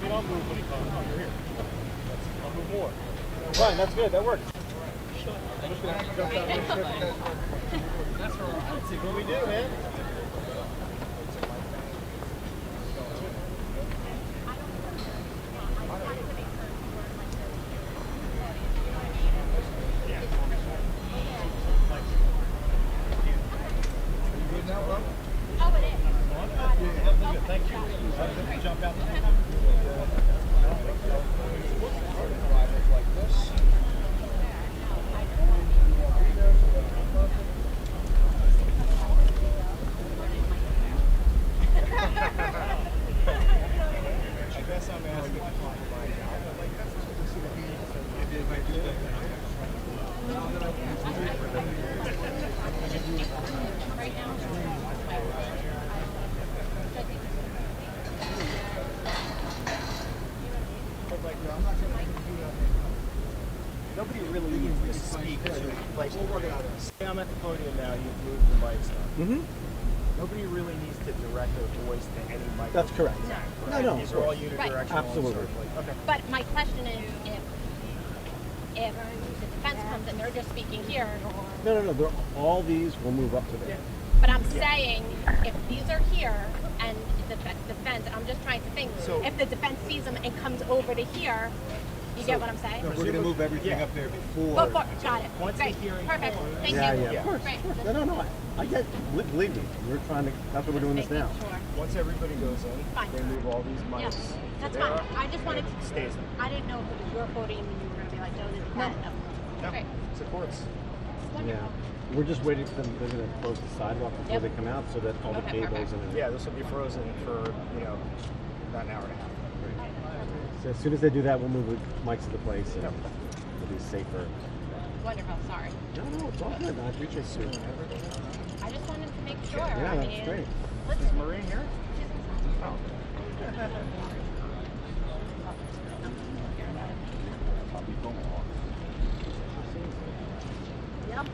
mean, I'll move when he comes. Oh, you're here. I'll move more. Fine, that's good. That works. I'm just going to have to jump out of the script. That's all right. Let's see what we do, man. Nobody really needs to speak to, like, say I'm at the podium now, you've moved the mic stuff. Mm-hmm. Nobody really needs to direct their voice to any mic. That's correct. Right? No, These are all unidirectional. Right. Absolutely. Okay. But my question is, if the defense comes and they're just speaking here, or... No. All these will move up to there. But I'm saying, if these are here, and the defense, I'm just trying to think, so, if the defense sees them and comes over to here, you get what I'm saying? No, we're going to move everything up there before. Got it. Once Great. the hearing Perfect. closes. Thank you. Yeah, of course. Great. No. I get, believe me, we're trying to, that's what we're doing this now. Sure. Once everybody goes in, Fine. they move all these mics. Yeah, that's fine. I just wanted to... Stays in. I didn't know if it was your podium and you were going to be like, no, this is that. No. Great. Supports. Yeah. We're just waiting for them, they're going to close the sidewalk before they come out so that all the cables and... Yeah, this will be frozen for, about an hour and a half. So as soon as they do that, we'll move the mics into place and it'll be safer. Wonderful. Sorry. No, it's all good. I appreciate you. I just wanted to make sure. Yeah, that's great. Is Marie here? Oh. Yep.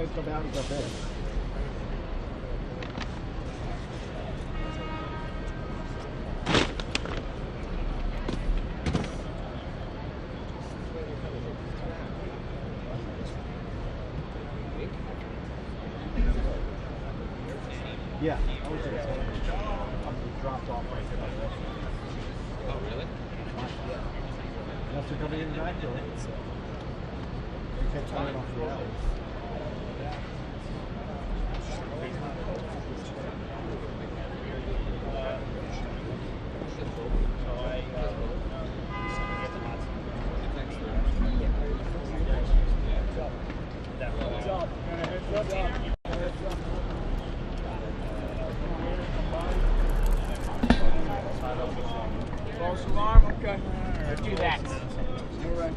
guys come out and jump in. Yeah, I was just dropped off right there by the restaurant. Oh, really? Yeah. Unless they're coming in back door. You can't turn it off the alley. False alarm, okay. Let's do that. All right.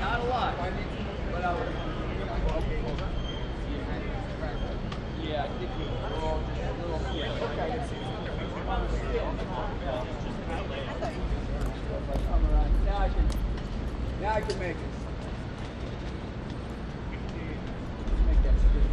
Not a lot, but I would. Yeah, I think we're all just a little. Yeah, okay. Now I can make it. Make that straight.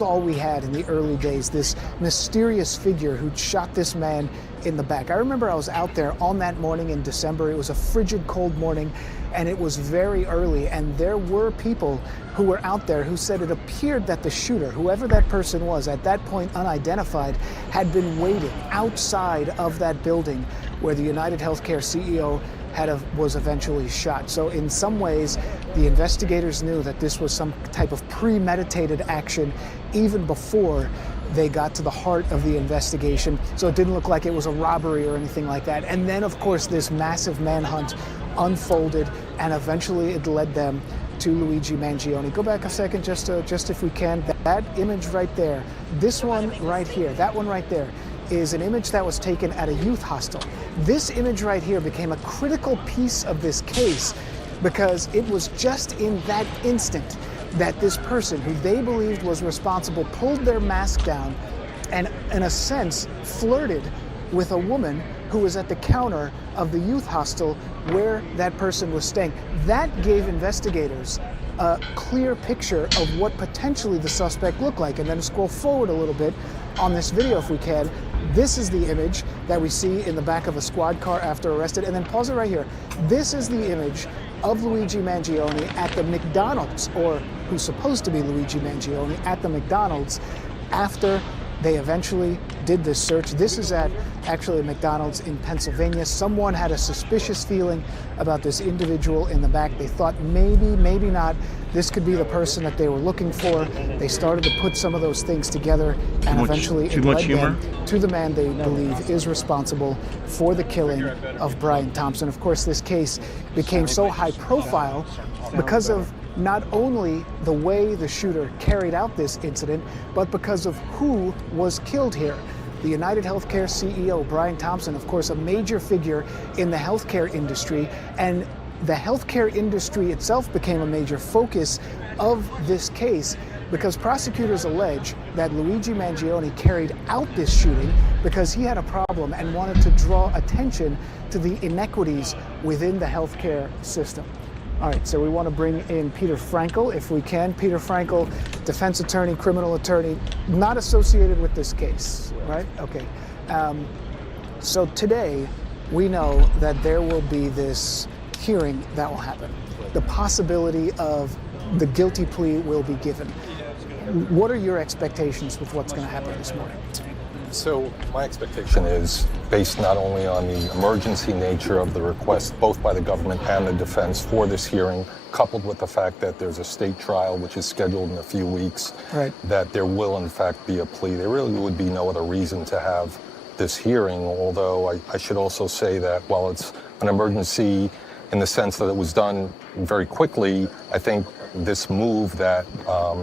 All we had in the early days, this mysterious figure who'd shot this man in the back. I remember I was out there on that morning in December. It was a frigid, cold morning, and it was very early, and there were people who were out there who said it appeared that the shooter, whoever that person was, at that point unidentified, had been waiting outside of that building where the UnitedHealthcare CEO was eventually shot. So in some ways, the investigators knew that this was some type of premeditated action even before they got to the heart of the investigation. So it didn't look like it was a robbery or anything like that. And then, of course, this massive manhunt unfolded, and eventually it led them to Luigi Mangione. Go back a second, just if we can. That image right there, this one right here, that one right there, is an image that was taken at a youth hostel. This image right here became a critical piece of this case because it was just in that instant that this person who they believed was responsible pulled their mask down and, in a sense, flirted with a woman who was at the counter of the youth hostel where that person was staying. That gave investigators a clear picture of what potentially the suspect looked like. And then scroll forward a little bit on this video if we can. This is the image that we see in the back of a squad car after arrested. And then pause it right here. This is the image of Luigi Mangione at the McDonald's, or who's supposed to be Luigi Mangione at the McDonald's after they eventually did this search. This is at actually a McDonald's in Pennsylvania. Someone had a suspicious feeling about this individual in the back. They thought maybe not, this could be the person that they were looking for. They started to put some of those things together, and eventually it led them to the man they believe is responsible for the killing of Brian Thompson. Of course, this case became so high profile because of not only the way the shooter carried out this incident, but because of who was killed here. The UnitedHealthcare CEO, Brian Thompson, of course, a major figure in the healthcare industry, and the healthcare industry itself became a major focus of this case because prosecutors allege that Luigi Mangione carried out this shooting because he had a problem and wanted to draw attention to the inequities within the healthcare system. All right, so we want to bring in Peter Frankel, if we can. Peter Frankel, defense attorney, criminal attorney, not associated with this case, right? Okay. So today, we know that there will be this hearing that will happen. The possibility of the guilty plea will be given. What are your expectations with what's going to happen this morning? So my expectation is based not only on the emergency nature of the request, both by the government and the defense for this hearing, coupled with the fact that there's a state trial which is scheduled in a few weeks, right, that there will in fact be a plea. There really would be no other reason to have this hearing, although I should also say that while it's an emergency in the sense that it was done very quickly, I think this move that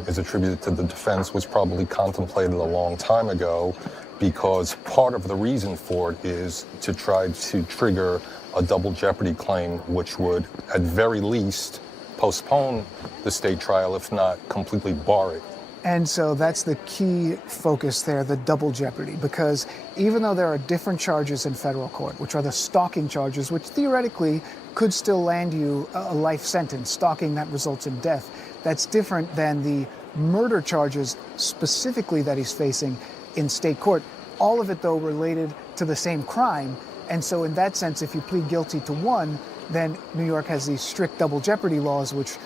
is attributed to the defense was probably contemplated a long time ago, because part of the reason for it is to try to trigger a double jeopardy claim, which would at very least postpone the state trial, if not completely bar it. And so that's the key focus there, the double jeopardy, because even though there are different charges in federal court, which are the stalking charges, which theoretically could still land you a life sentence, stalking that results in death, that's different than the murder charges specifically that he's facing in state court. All of it, though, related to the same crime. And so in that sense, if you plead guilty to one, then New York has these strict double jeopardy laws, which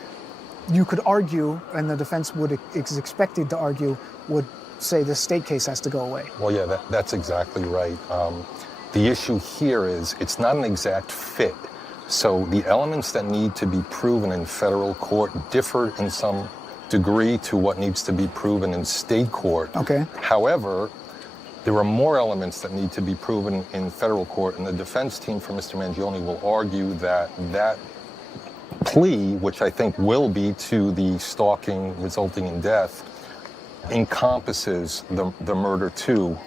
you could argue, and the defense is expected to argue, would say this state case has to go away. Well, yeah, that's exactly right. The issue here is it's not an exact fit. So the elements that need to be proven in federal court differ in some degree to what needs to be proven in state court. Okay. However, there are more elements that need to be proven in federal court, and the defense team for Mr. Mangione will argue that that plea, which I think will be to the stalking resulting in death, encompasses the murder too,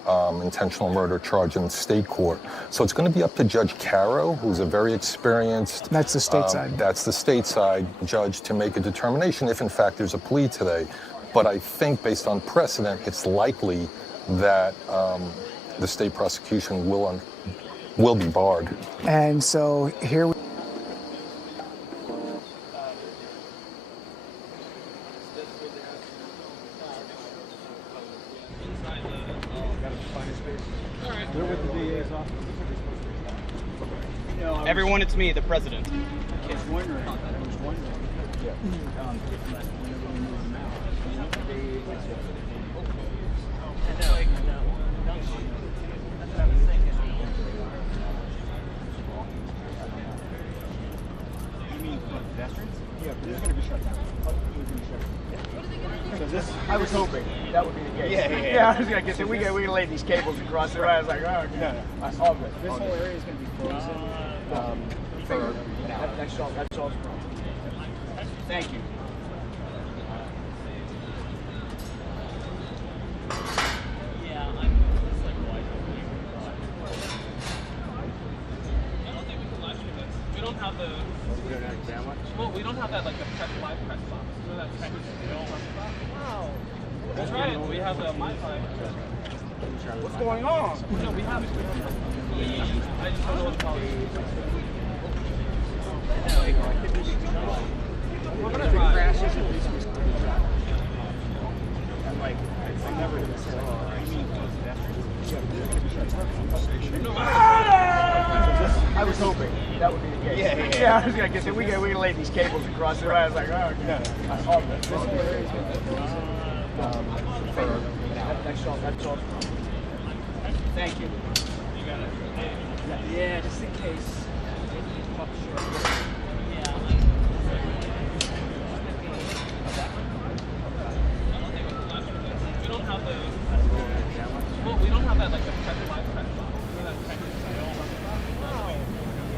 intentional murder charge in state court. So it's going to be up to Judge Caro, who's a very experienced... That's the state side. That's the state side judge to make a determination if in fact there's a plea today. But I think based on precedent, it's likely that the state prosecution will be barred. And so here we Everyone, it's me, the president. I was hoping that would be the case. Yeah. I was gonna get we can lay these cables across the right. I was like, oh, okay. All good. This whole area is gonna be frozen. For now. That's all. That's all. Thank you. We don't have the. We don't have that much? Well, we don't have that like the live press box. You know that press box? Wow. That's right. We have the MiFi. What's going on? No, we have it. I just don't know what the policy is. We're gonna try. I'm like, I'm never gonna say, I was hoping that would be the case. Yeah, I was gonna get we can lay these cables across the road. I was like, oh, okay. All good. This whole area is gonna be frozen. That's all. Thank you. You got it. Yeah, just in case. We don't have the. Well, we don't have that like the pretrial press box.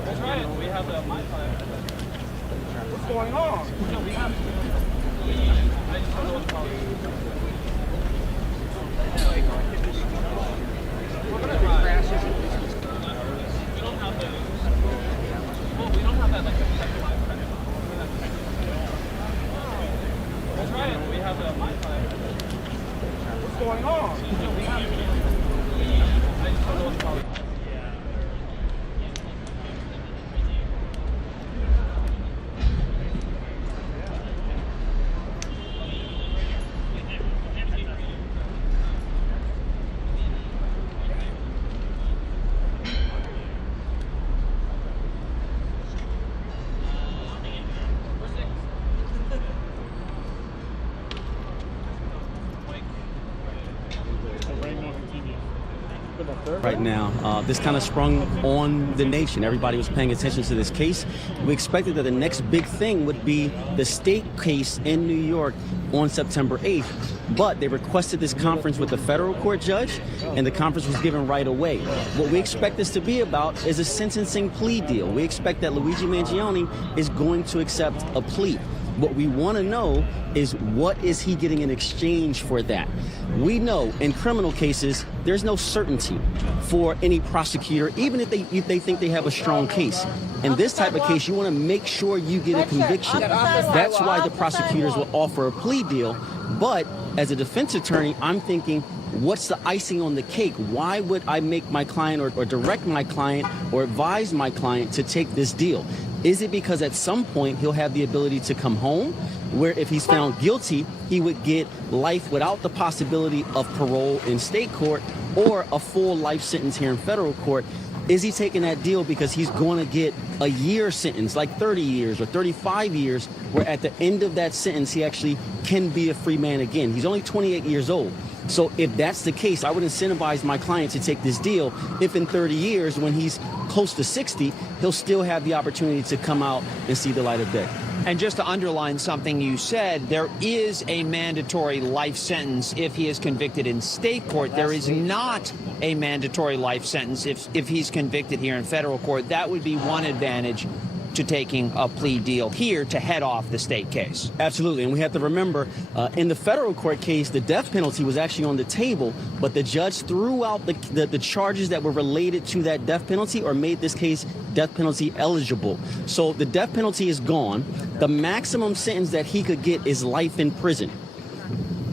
That's right. We have the MiFi. What's going on? No, we have. I just don't know what the policy is. We're gonna try. We don't have the. Well, we don't have that like the pretrial press box. That's right. We have the MiFi. What's going on? No, we have. I just don't know what the policy is. Right now, this kind of sprung on the nation. Everybody was paying attention to this case. We expected that the next big thing would be the state case in New York on September 8th, but they requested this conference with the federal court judge, and the conference was given right away. What we expect this to be about is a sentencing plea deal. We expect that Luigi Mangione is going to accept a plea. What we want to know is what is he getting in exchange for that? We know in criminal cases, there's no certainty for any prosecutor, even if they think they have a strong case. In this type of case, you want to make sure you get a conviction. That's why the prosecutors will offer a plea deal. But as a defense attorney, I'm thinking, what's the icing on the cake? Why would I make my client or direct my client or advise my client to take this deal? Is it because at some point he'll have the ability to come home, where if he's found guilty, he would get life without the possibility of parole in state court or a full life sentence here in federal court? Is he taking that deal because he's going to get a year sentence, like 30 years or 35 years, where at the end of that sentence, he actually can be a free man again? He's only 28 years old. So if that's the case, I would incentivize my client to take this deal if in 30 years, when he's close to 60, he'll still have the opportunity to come out and see the light of day. And just to underline something you said, there is a mandatory life sentence if he is convicted in state court. There is not a mandatory life sentence if he's convicted here in federal court. That would be one advantage to taking a plea deal here to head off the state case. Absolutely, and we have to remember, in the federal court case, the death penalty was actually on the table, but the judge threw out the charges that were related to that death penalty or made this case death penalty eligible. So the death penalty is gone. The maximum sentence that he could get is life in prison.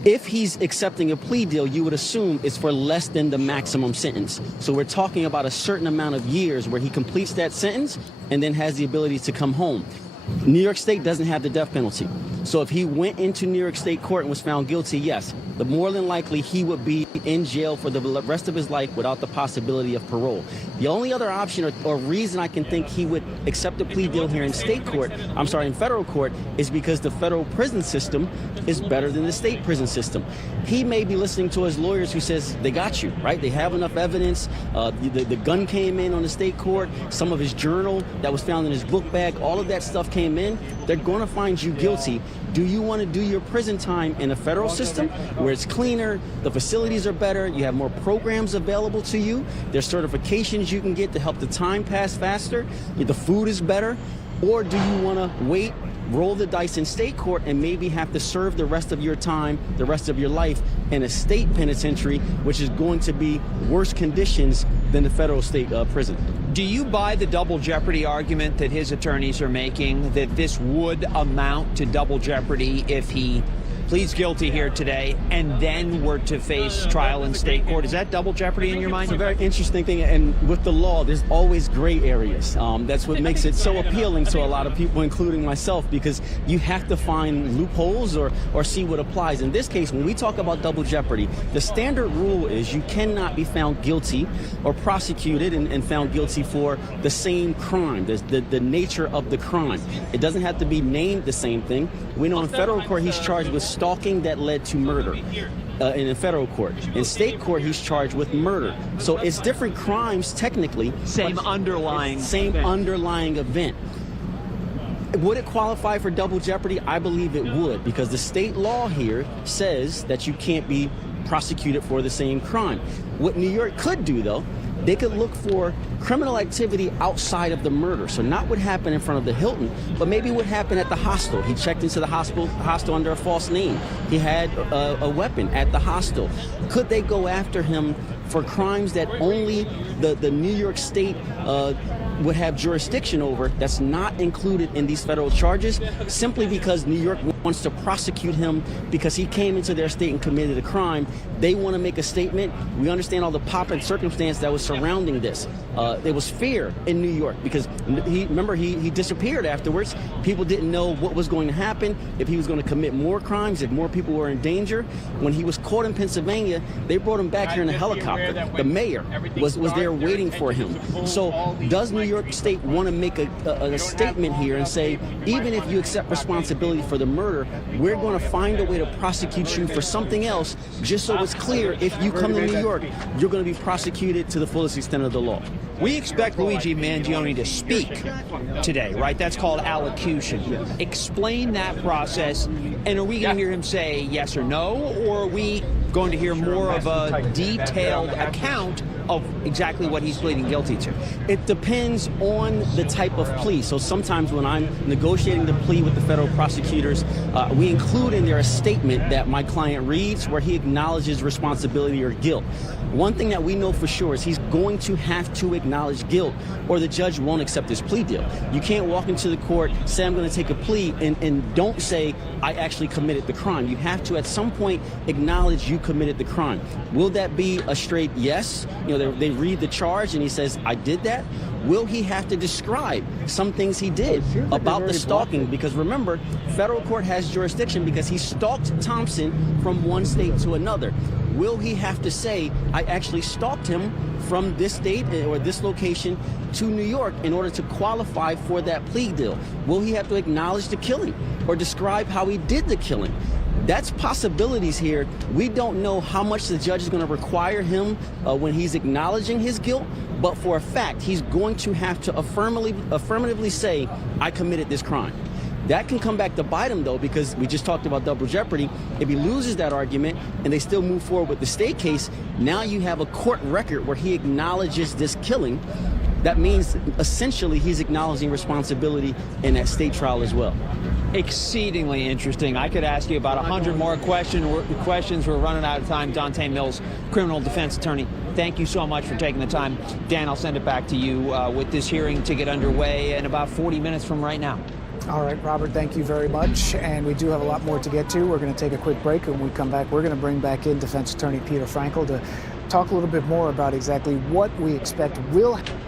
If he's accepting a plea deal, you would assume it's for less than the maximum sentence. So we're talking about a certain amount of years where he completes that sentence and then has the ability to come home. New York State doesn't have the death penalty. So if he went into New York State court and was found guilty, yes, the more than likely he would be in jail for the rest of his life without the possibility of parole. The only other option or reason I can think he would accept a plea deal here in in federal court, is because the federal prison system is better than the state prison system. He may be listening to his lawyers who says they got you, right? They have enough evidence. The gun came in on the state court. Some of his journal that was found in his book bag, all of that stuff came in. They're going to find you guilty. Do you want to do your prison time in a federal system where it's cleaner, the facilities are better, you have more programs available to you, there's certifications you can get to help the time pass faster, the food is better? Or do you want to wait, roll the dice in state court, and maybe have to serve the rest of your time, the rest of your life, in a state penitentiary, which is going to be worse conditions than the federal state prison? Do you buy the double jeopardy argument that his attorneys are making, that this would amount to double jeopardy if he pleads guilty here today, and then were to face trial in state court. Is that double jeopardy in your mind? It's a very interesting thing, and with the law, there's always gray areas. That's what makes it so appealing to a lot of people, including myself, because you have to find loopholes or see what applies. In this case, when we talk about double jeopardy, the standard rule is you cannot be found guilty or prosecuted and found guilty for the same crime, the nature of the crime. It doesn't have to be named the same thing. We know in federal court he's charged with stalking that led to murder. In a federal court. In state court, he's charged with murder. So it's different crimes technically. Same underlying event. Would it qualify for double jeopardy? I believe it would, because the state law here says that you can't be prosecuted for the same crime. What New York could do, though, they could look for criminal activity outside of the murder. So not what happened in front of the Hilton, but maybe what happened at the hostel. He checked into the hostel under a false name. He had a weapon at the hostel. Could they go after him for crimes that only the New York State would have jurisdiction over, that's not included in these federal charges, simply because New York wants to prosecute him because he came into their state and committed a crime? They want to make a statement. We understand all the pomp and circumstance that was surrounding this. There was fear in New York because he disappeared afterwards. People didn't know what was going to happen, if he was going to commit more crimes, if more people were in danger. When he was caught in Pennsylvania, they brought him back here in a helicopter. The mayor was there waiting for him. So does New York State want to make a statement here and say, even if you accept responsibility for the murder, we're going to find a way to prosecute you for something else, just so it's clear if you come to New York, you're going to be prosecuted to the fullest extent of the law. We expect Luigi Mangione to speak today, right? That's called allocution. Explain that process, and are we going to hear him say yes or no, or are we going to hear more of a detailed account of exactly what he's pleading guilty to? It depends on the type of plea. So sometimes when I'm negotiating the plea with the federal prosecutors, we include in there a statement that my client reads where he acknowledges responsibility or guilt. One thing that we know for sure is he's going to have to acknowledge guilt, or the judge won't accept his plea deal. You can't walk into the court, say I'm going to take a plea, and don't say I actually committed the crime. You have to at some point acknowledge you committed the crime. Will that be a straight yes? You know, they read the charge and he says, I did that. Will he have to describe some things he did about the stalking? Because remember, federal court has jurisdiction because he stalked Thompson from one state to another. Will he have to say, I actually stalked him from this state or this location to New York in order to qualify for that plea deal? Will he have to acknowledge the killing or describe how he did the killing? That's possibilities here. We don't know how much the judge is going to require him when he's acknowledging his guilt, but for a fact, he's going to have to affirmatively say, I committed this crime. That can come back to bite him, though, because we just talked about double jeopardy. If he loses that argument and they still move forward with the state case, now you have a court record where he acknowledges this killing. That means essentially he's acknowledging responsibility in that state trial as well. Exceedingly interesting. I could ask you about 100 more questions. We're running out of time. Dante Mills, criminal defense attorney, thank you so much for taking the time. Dan, I'll send it back to you with this hearing to get underway in about 40 minutes from right now. All right, Robert, thank you very much. And we do have a lot more to get to. We're going to take a quick break, and when we come back, we're going to bring back in defense attorney Peter Frankel to talk a little bit more about exactly what we expect will happen.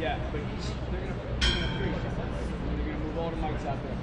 Yeah, but they're gonna freeze. They're gonna move all the mics out there.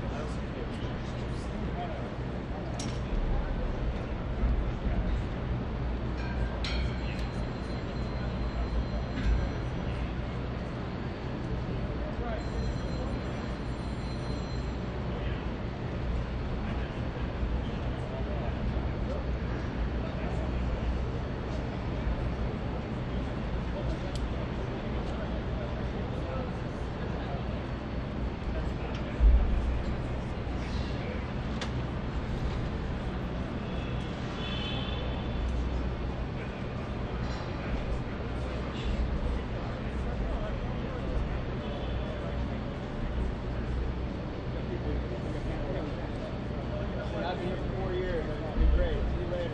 here for 4 years. That'd be great. See you later.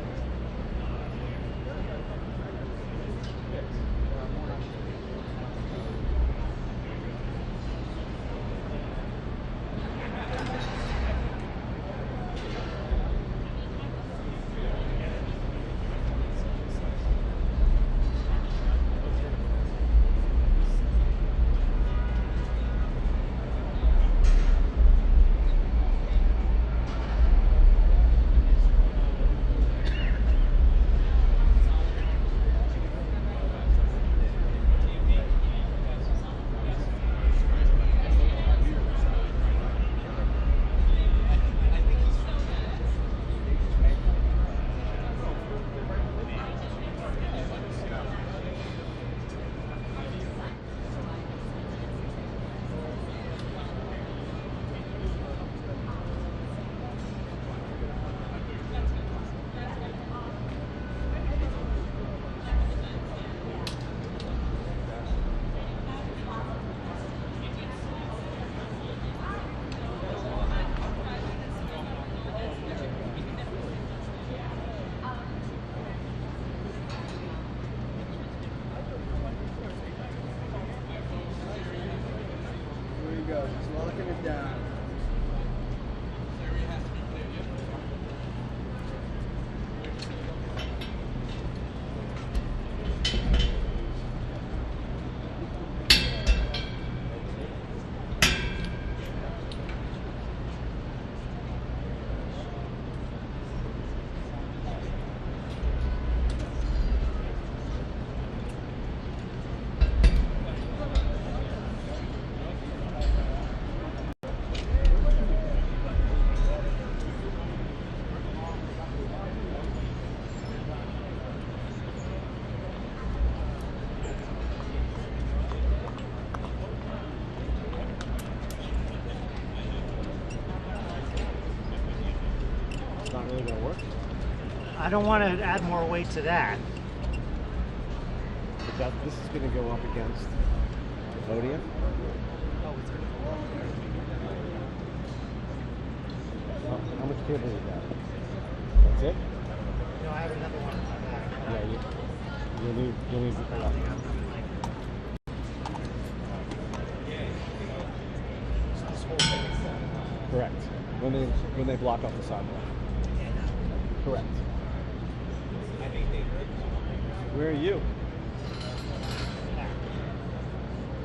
Just locking it down. It's not really going to work. I don't want to add more weight to that. But this is going to go up against the podium. How much cable you got? That's it? No, I have another one on that. Yeah, you'll need a lot. Correct. When they block off the sidewalk. Correct. Where are you?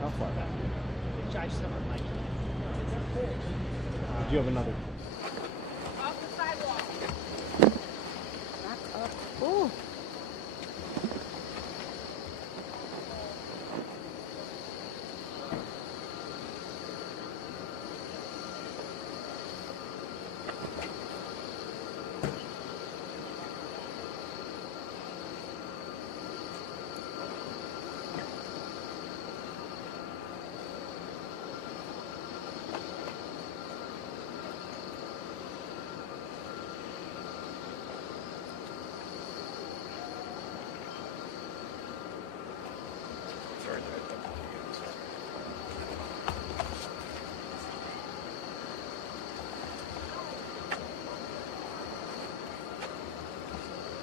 How far back? Do you have another? Off the sidewalk. Back up. Ooh.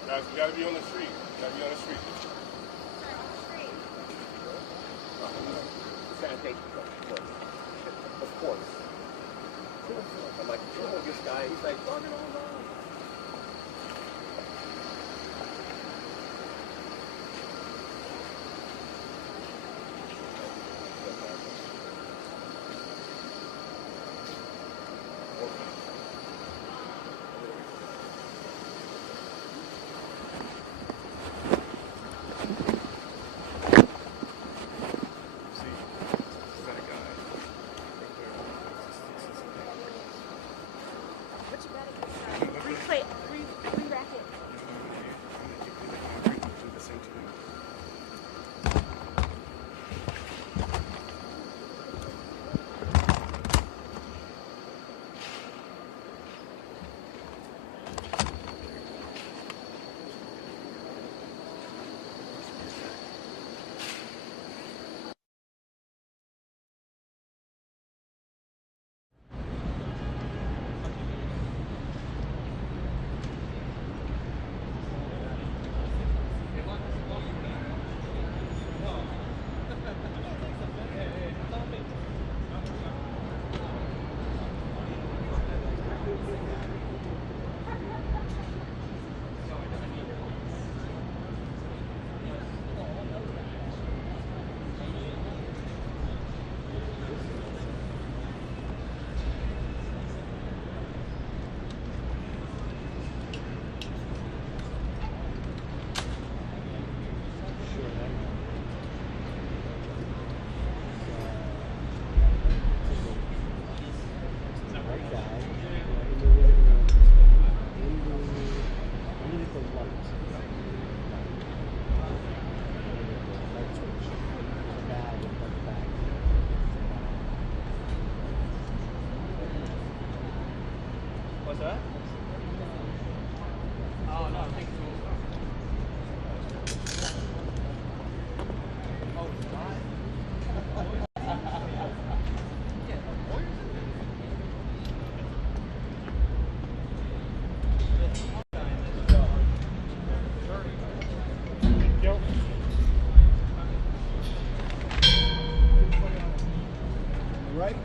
Guys, you gotta be on the street. You gotta be on the street. Sanitation truck, of course. I'm like, this guy, he's like, oh, no. Which What's that? Oh, no, I think Right?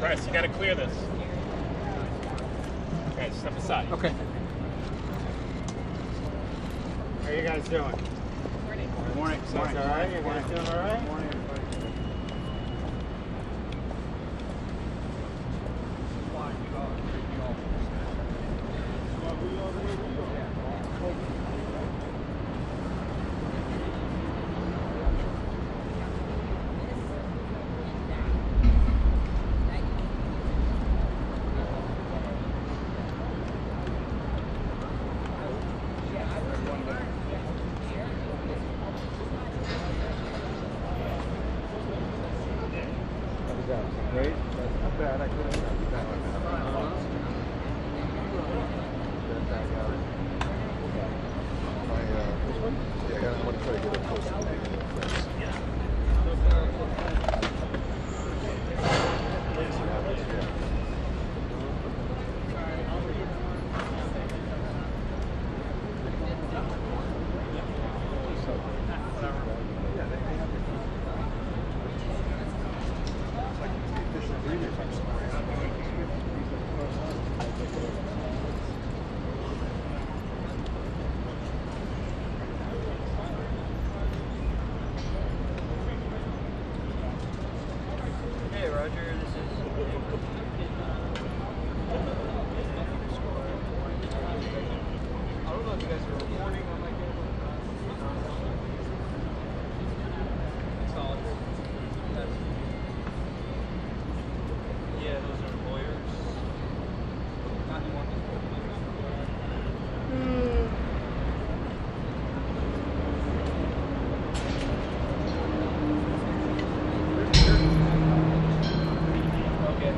Bryce, you gotta clear this. Okay, step aside. Okay. How you guys doing? Morning. Morning. Morning. All right. You guys doing all right? Morning. Great. That's not bad. I couldn't have done that like that. This one? Yeah, I want to try to get it close. Hey, Roger. This is. I don't know if you guys are recording on my camera. Solid. Yeah, those are lawyers. Not anymore. Okay.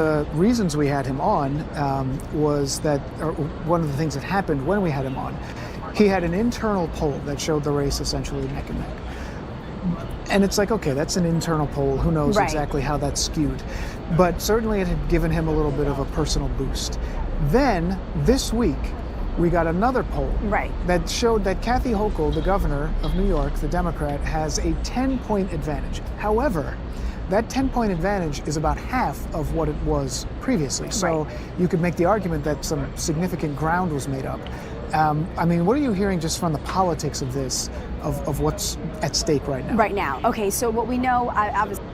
the reasons we had him on was that, or one of the things that happened when we had him on, he had an internal poll that showed the race essentially neck and neck. And it's like, okay, that's an internal poll. Who knows exactly how that's skewed? But certainly it had given him a little bit of a personal boost. Then, this week, we got another poll that showed that Kathy Hochul, the governor of New York, the Democrat, has a 10-point advantage. However, that 10-point advantage is about half of what it was previously. So you could make the argument that some significant ground was made up. I mean, what are you hearing just from the politics of this, of what's at stake right now? Right now. Okay, so what we know, obviously.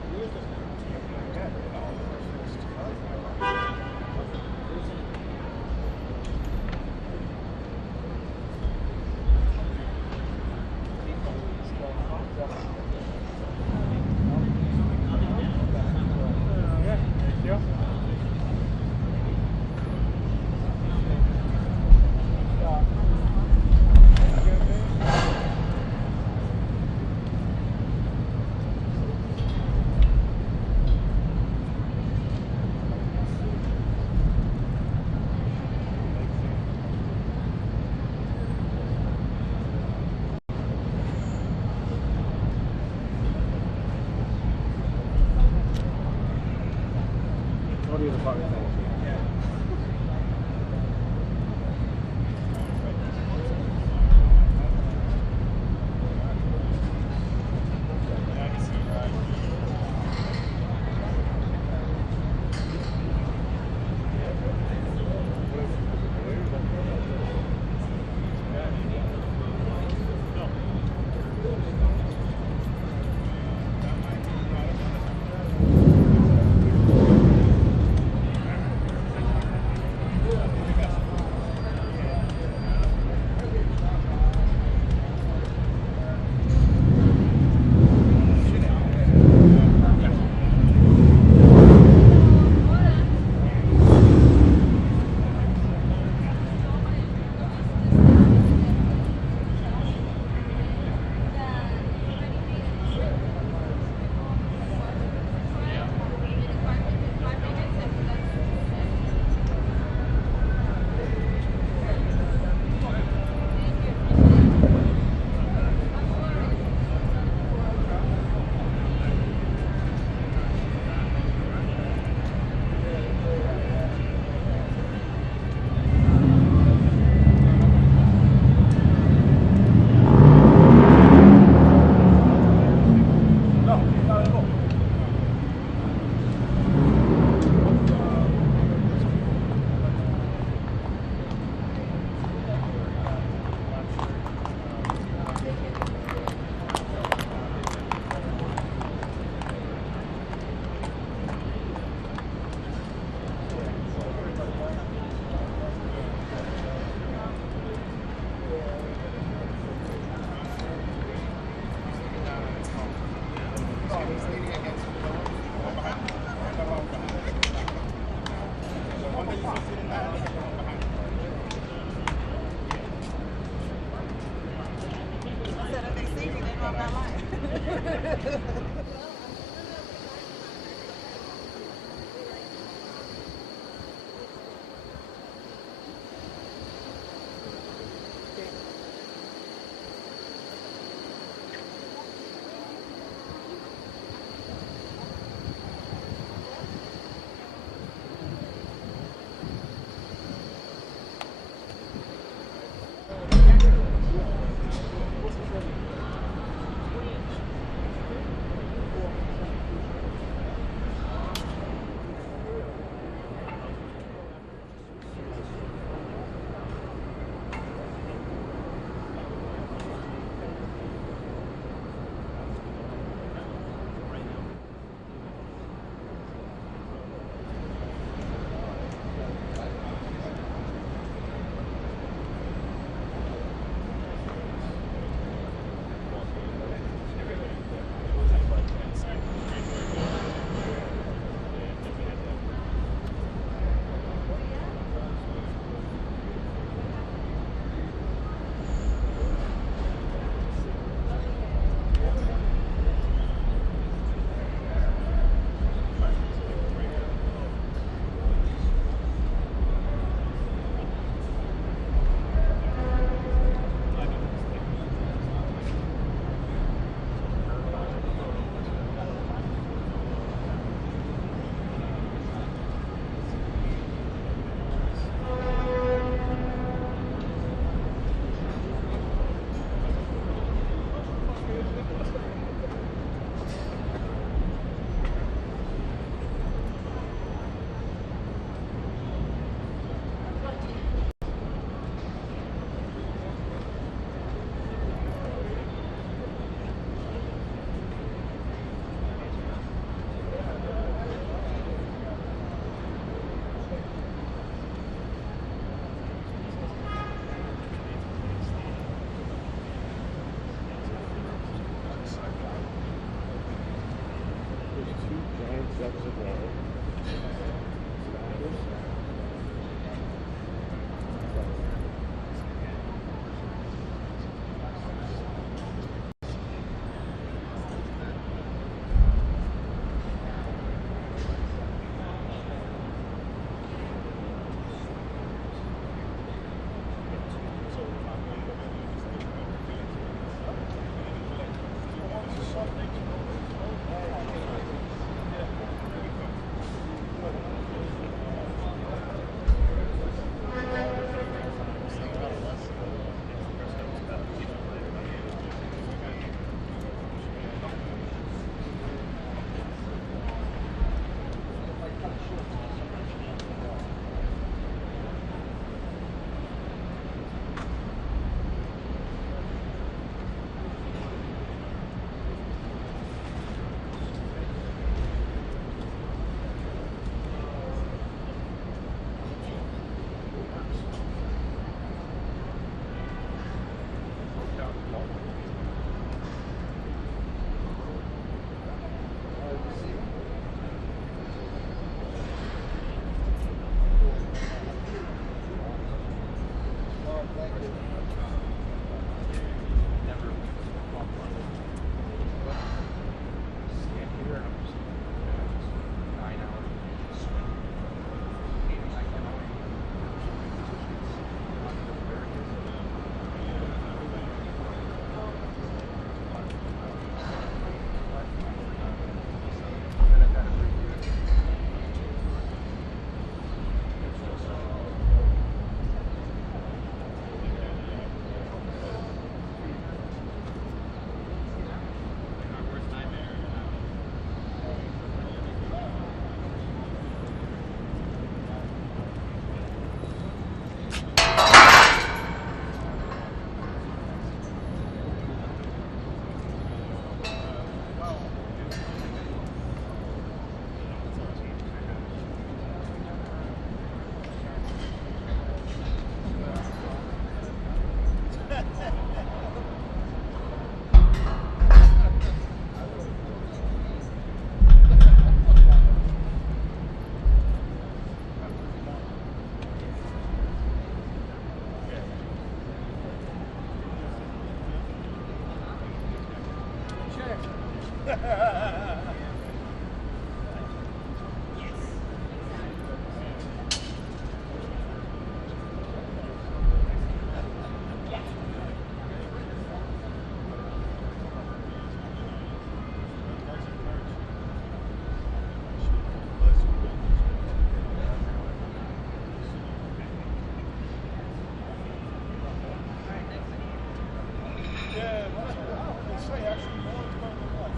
say actually more is better than less.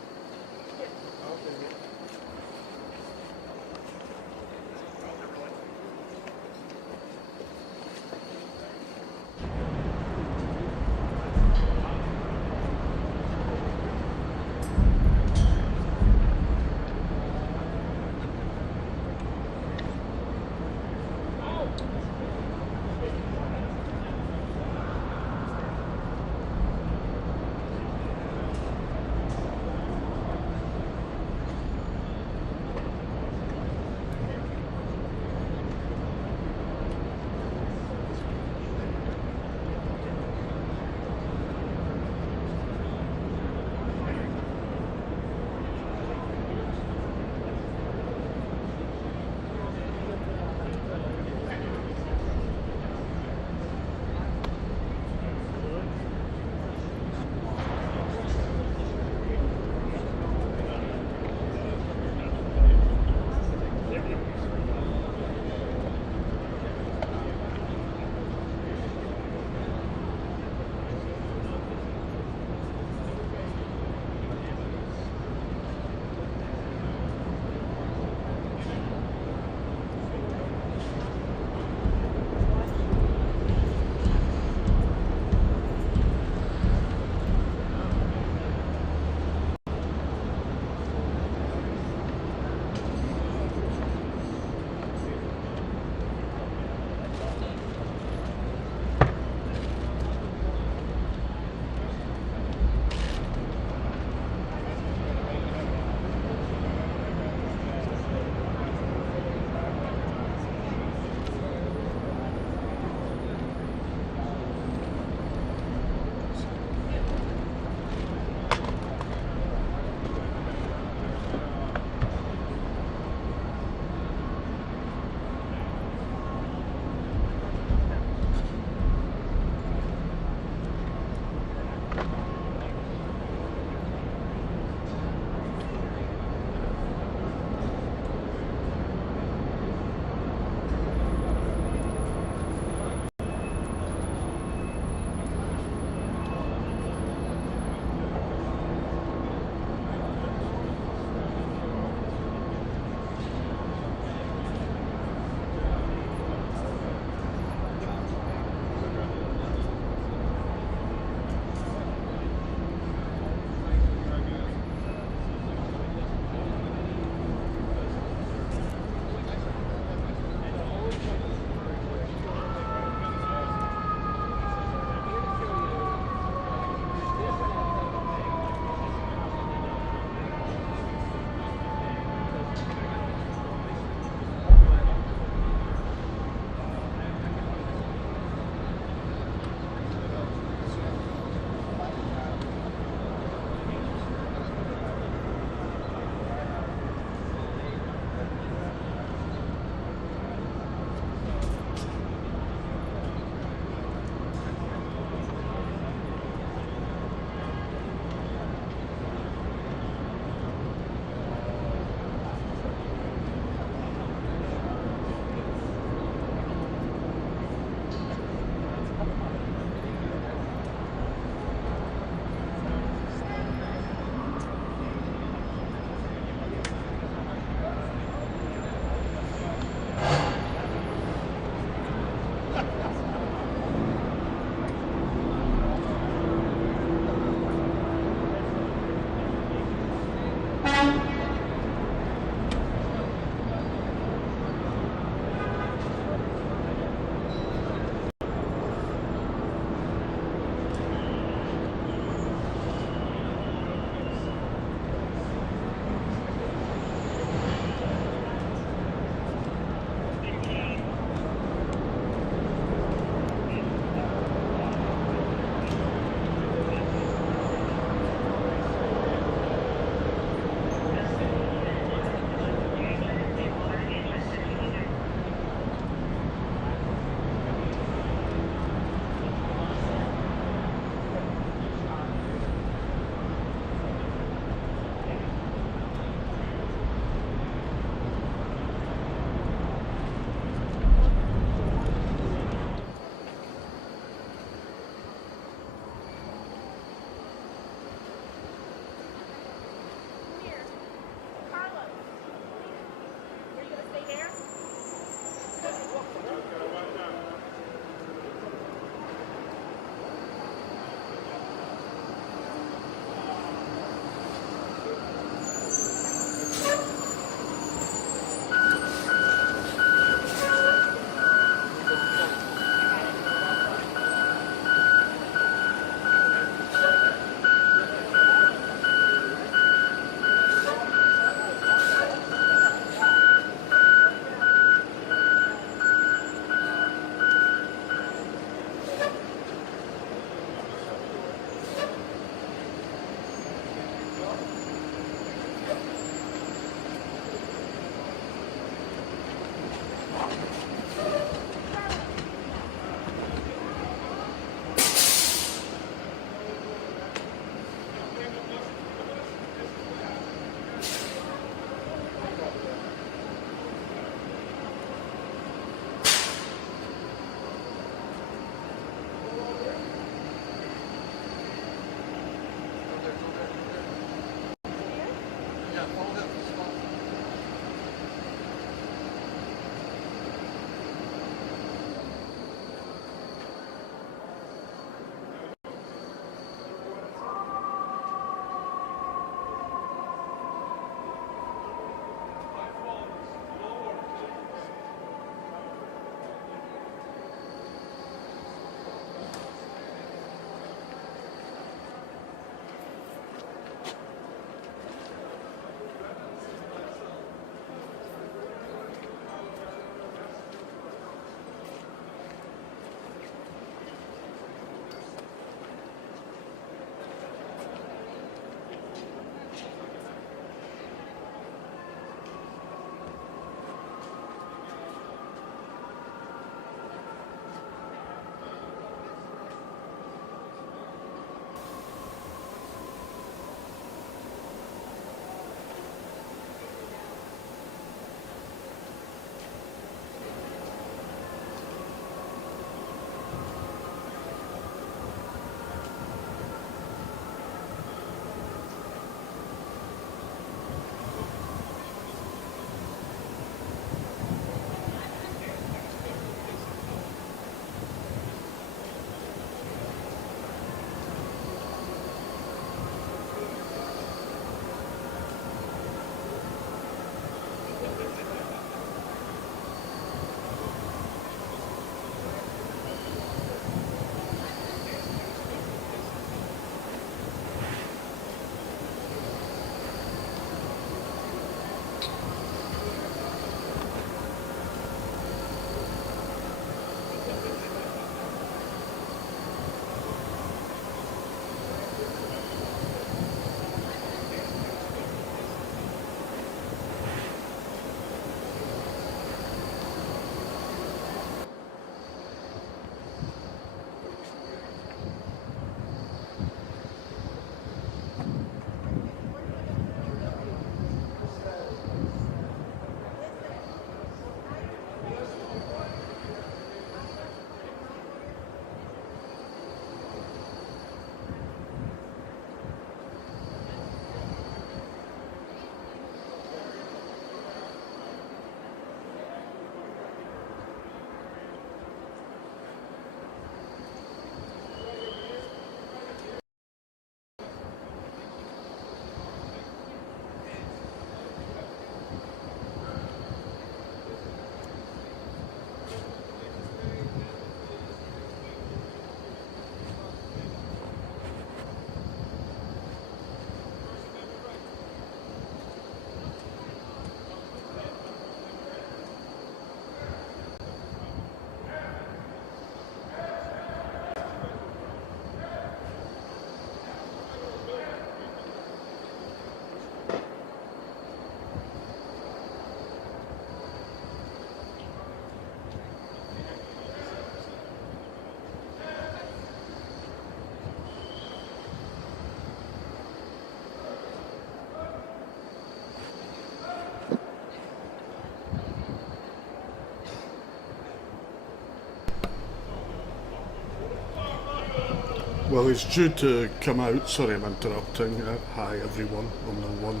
Well, he's due to come out. Sorry, I'm interrupting. Hi, everyone. I'm the one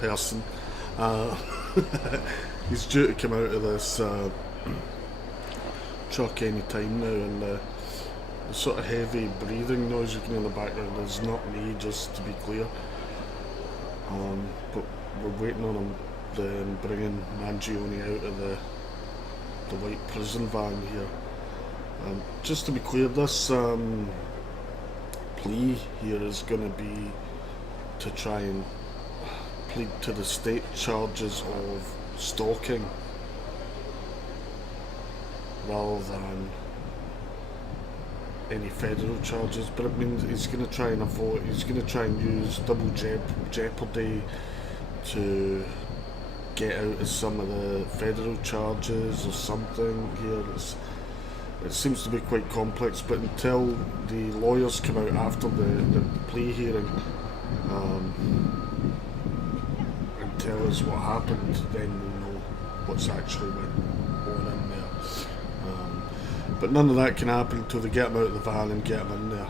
person. He's due to come out of this truck any time now, and the sort of heavy breathing noise you can hear in the background is not me, just to be clear. But we're waiting on him bringing Mangione out of the white prison van here. Just to be clear, this plea here is going to be to try and plead to the state charges of stalking rather than any federal charges, but it means he's going to try and use double jeopardy to get out of some of the federal charges or something here. It seems to be quite complex, but until the lawyers come out after the plea hearing and tell us what happened, then we'll know what's actually went on in there. But none of that can happen until they get him out of the van and get him in there.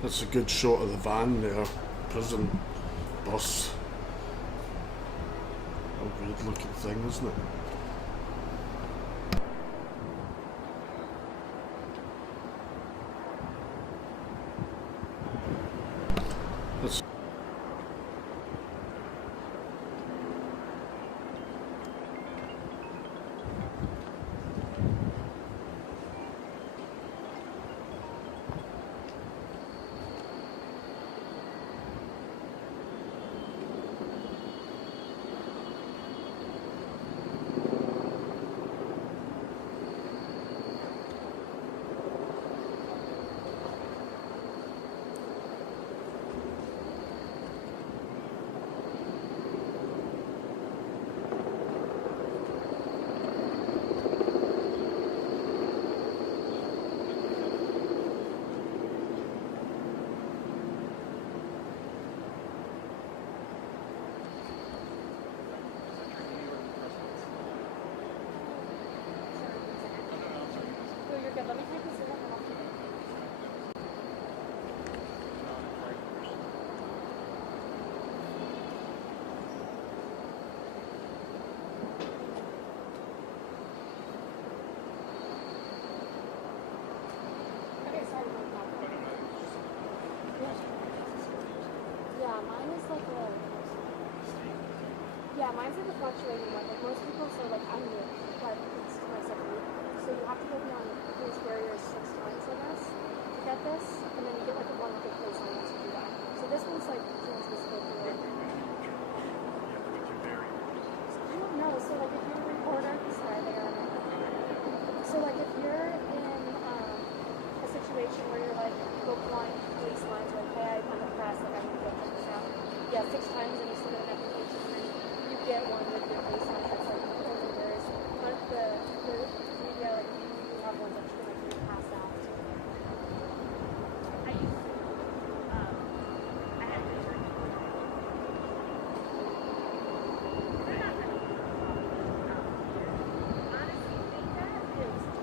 That's a good shot of the van there, prison bus. A weird looking thing, isn't it? That's Yeah, mine's like a fluctuating one. Like most people, so like I'm new, but it's my second week. So you have to go beyond these barriers 6 times, I guess, to get this, and then you get like a 1 this one's like transmissible through it. I don't know. So like if you're a reporter, sorry, they are. So like if you're in a situation where you're like go flying police lines, like hey, I'm the press, like I'm gonna go check this out. Yeah, 6 times and you submit an application and you get one with your face on it. That's like hilarious. But the media, like you have ones that should like be passed out. I used to. I had to. They're not gonna be honestly think that is.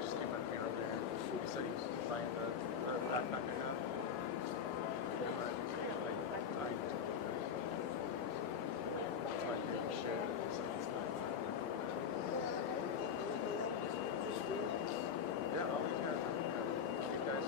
Just came back here earlier. He said he was buying the backpack I have. That's my favorite shit. So it's not. Yeah, I'll leave here. You guys.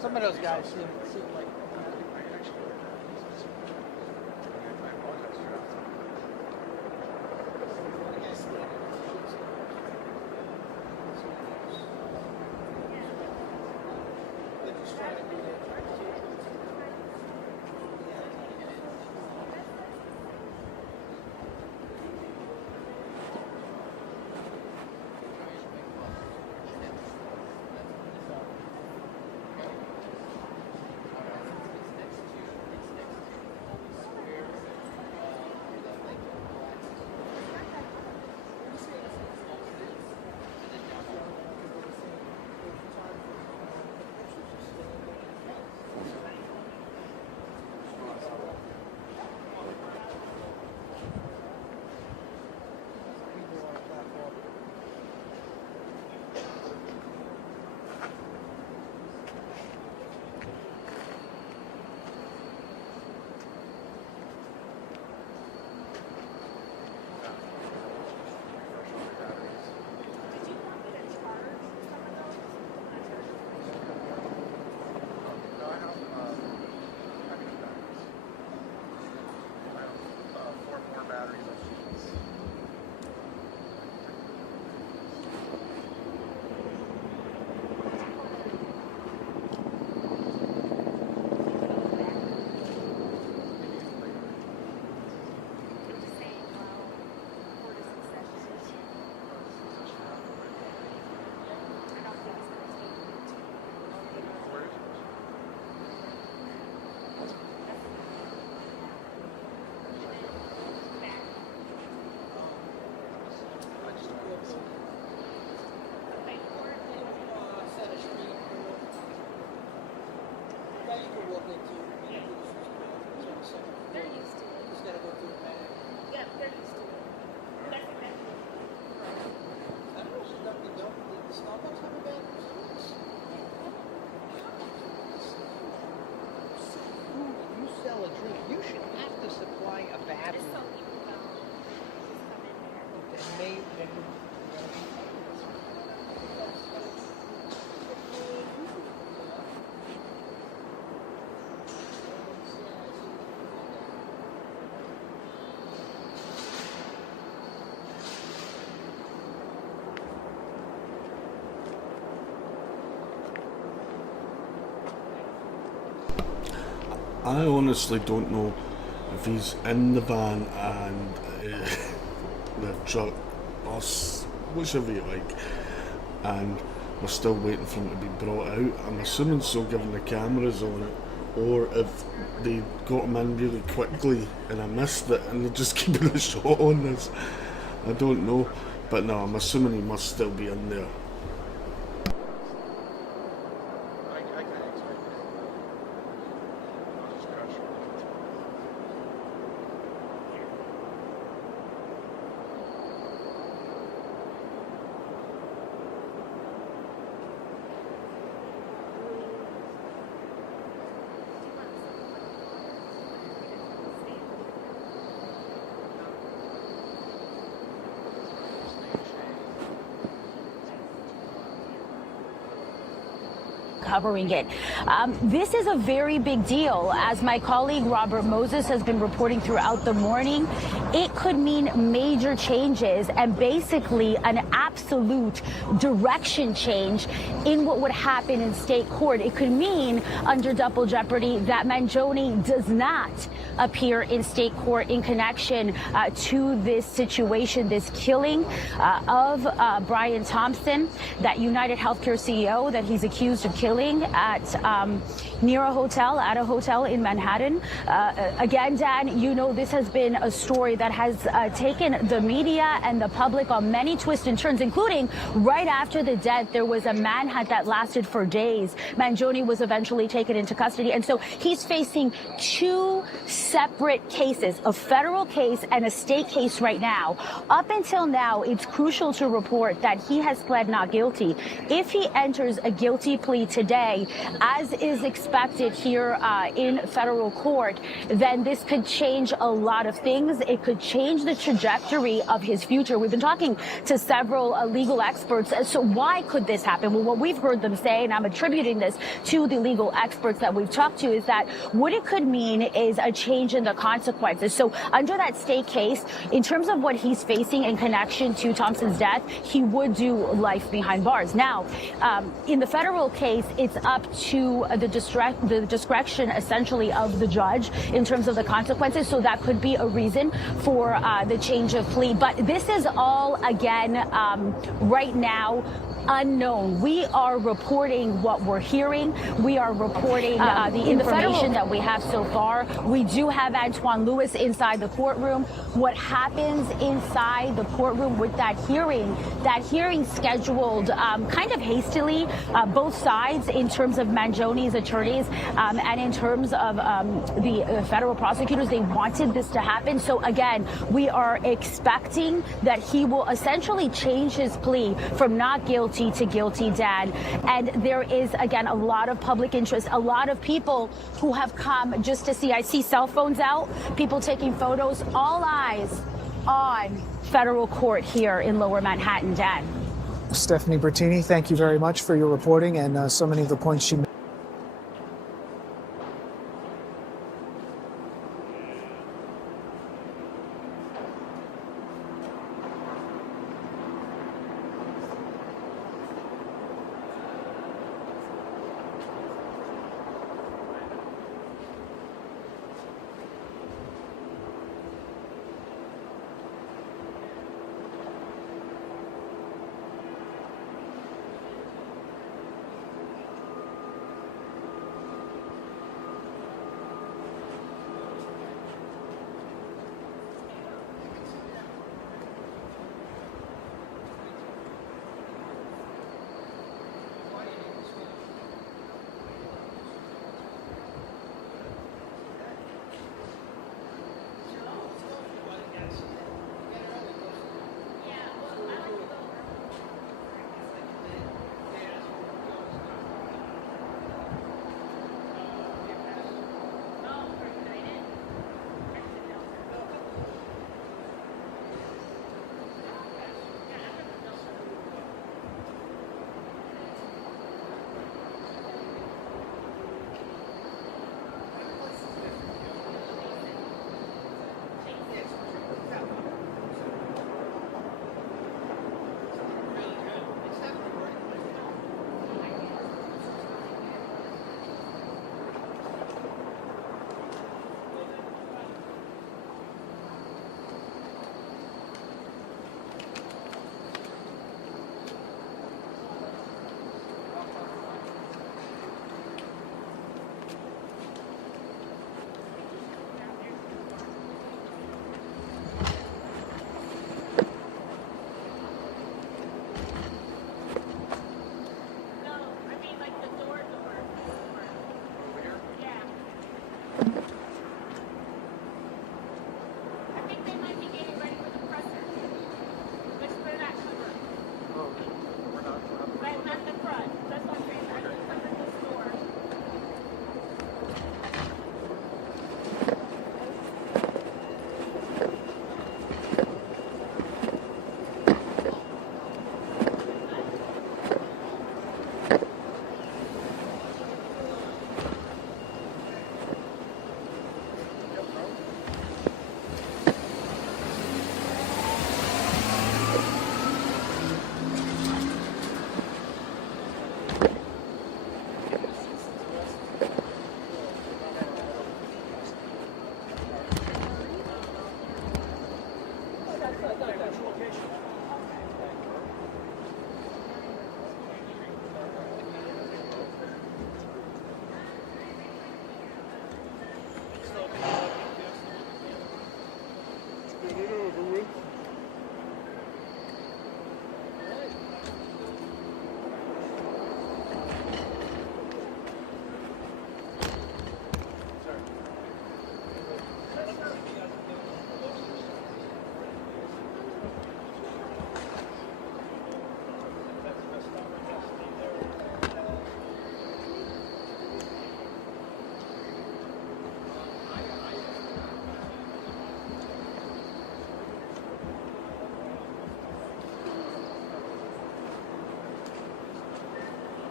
Some of those guys seem like. You should have to supply a battery. I honestly don't know if he's in the van and the truck, bus, whichever you like, and we're still waiting for him to be brought out. I'm assuming so, given the cameras on it, or if they got him in really quickly and I missed it and they're just keeping a shot on this. I don't know, but no, I'm assuming he must still be in there. covering it. This is a very big deal. As my colleague Robert Moses has been reporting throughout the morning, it could mean major changes and basically an absolute direction change in what would happen in state court. It could mean, under double jeopardy, that Mangione does not appear in state court in connection to this situation, this killing of Brian Thompson, that UnitedHealthcare CEO that he's accused of killing at a hotel in Manhattan. Again, Dan, you know this has been a story that has taken the media and the public on many twists and turns, including right after the death, there was a manhunt that lasted for days. Mangione was eventually taken into custody. And so he's facing two separate cases, a federal case and a state case right now. Up until now, it's crucial to report that he has pled not guilty. If he enters a guilty plea today, as is expected here in federal court, then this could change a lot of things. It could change the trajectory of his future. We've been talking to several legal experts. So why could this happen? Well, what we've heard them say, and I'm attributing this to the legal experts that we've talked to, is that what it could mean is a change in the consequences. So under that state case, in terms of what he's facing in connection to Thompson's death, he would do life behind bars. Now, in the federal case, it's up to the discretion, essentially, of the judge in terms of the consequences. So that could be a reason for the change of plea. But this is all, again, right now, unknown. We are reporting what we're hearing. We are reporting the information that we have so far. We do have Antoine Lewis inside the courtroom. What happens inside the courtroom with that hearing scheduled kind of hastily, both sides in terms of Mangione's attorneys and in terms of the federal prosecutors, they wanted this to happen. So again, we are expecting that he will essentially change his plea from not guilty to guilty, Dan. And there is, again, a lot of public interest, a lot of people who have come just to see. I see cell phones out, people taking photos, all eyes on federal court here in Lower Manhattan, Dan. Stephanie Bertini, thank you very much for your reporting and so many of the points you made.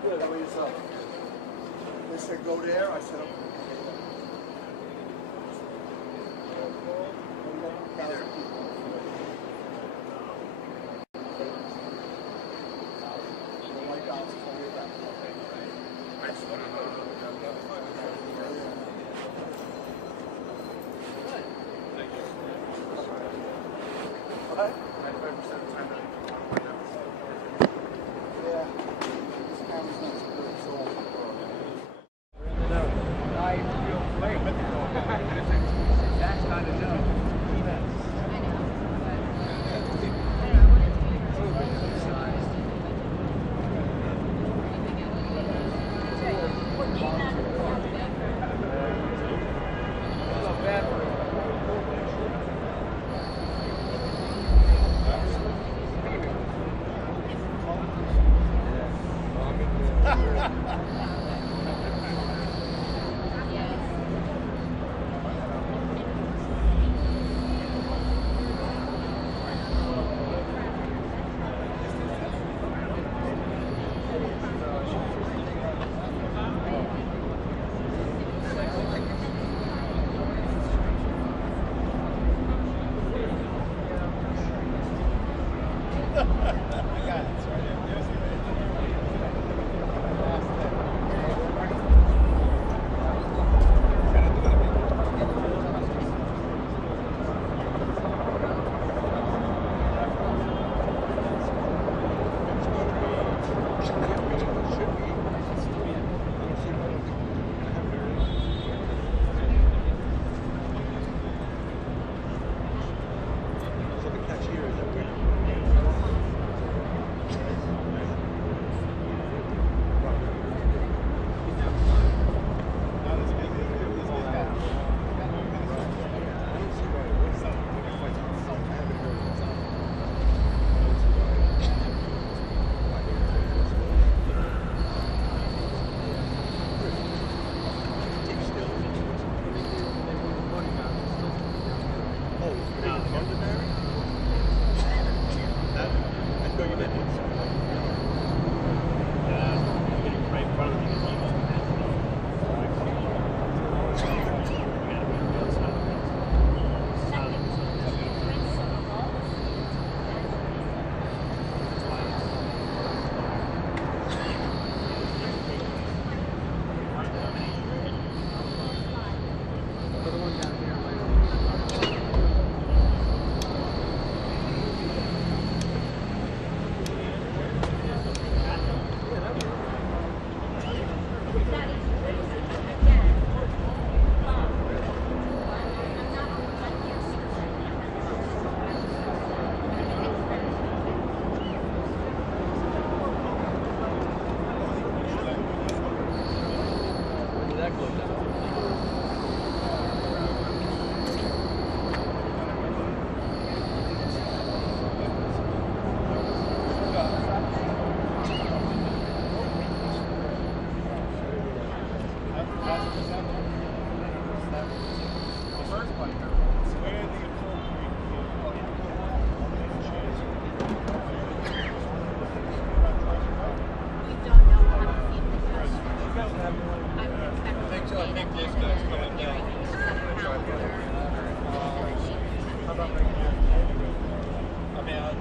Good, how about yourself? They said go there, I said okay.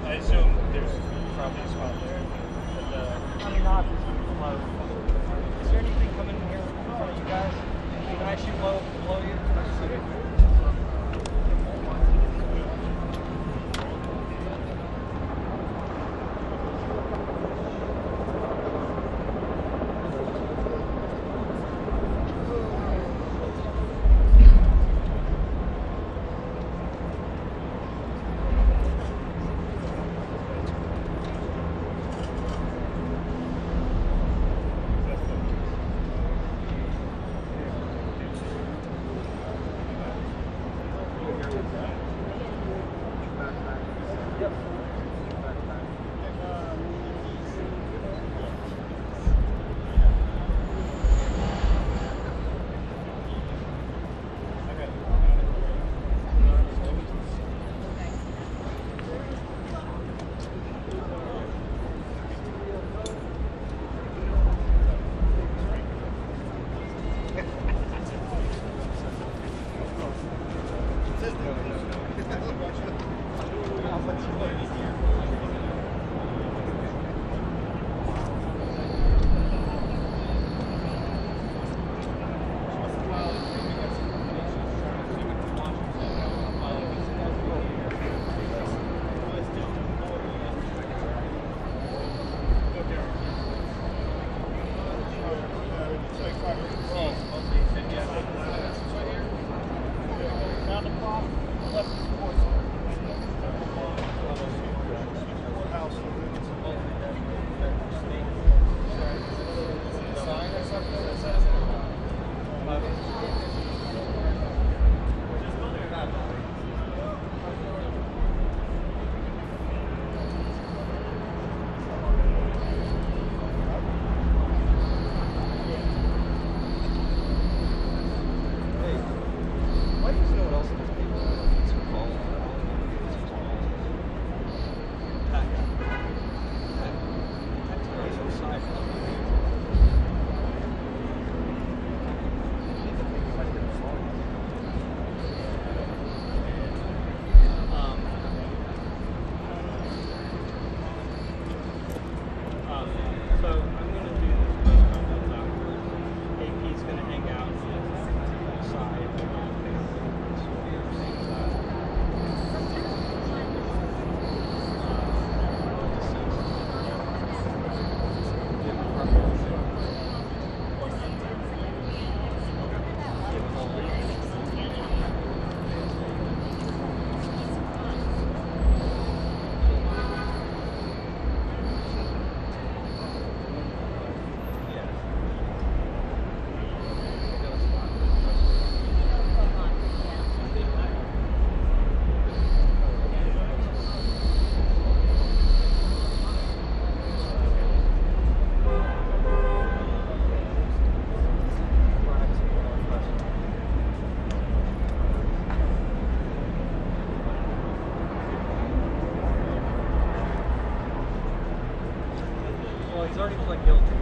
I assume there's probably a spot there. But, I mean, obviously, is there anything coming here for you guys? Can I shoot blow you? He's already pled guilty.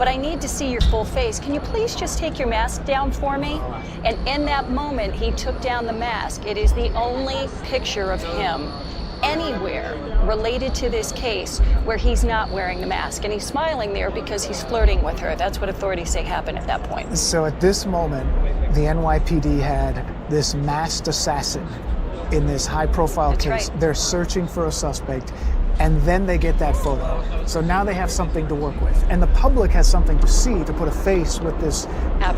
but I need to see your full face. Can you please just take your mask down for me? And in that moment, he took down the mask. It is the only picture of him anywhere related to this case where he's not wearing the mask. And he's smiling there because he's flirting with her. That's what authorities say happened at that point. So at this moment, the NYPD had this masked assassin in this high-profile case. Right. They're searching for a suspect, and then they get that photo. So now they have something to work with. And the public has something to see, to put a face with this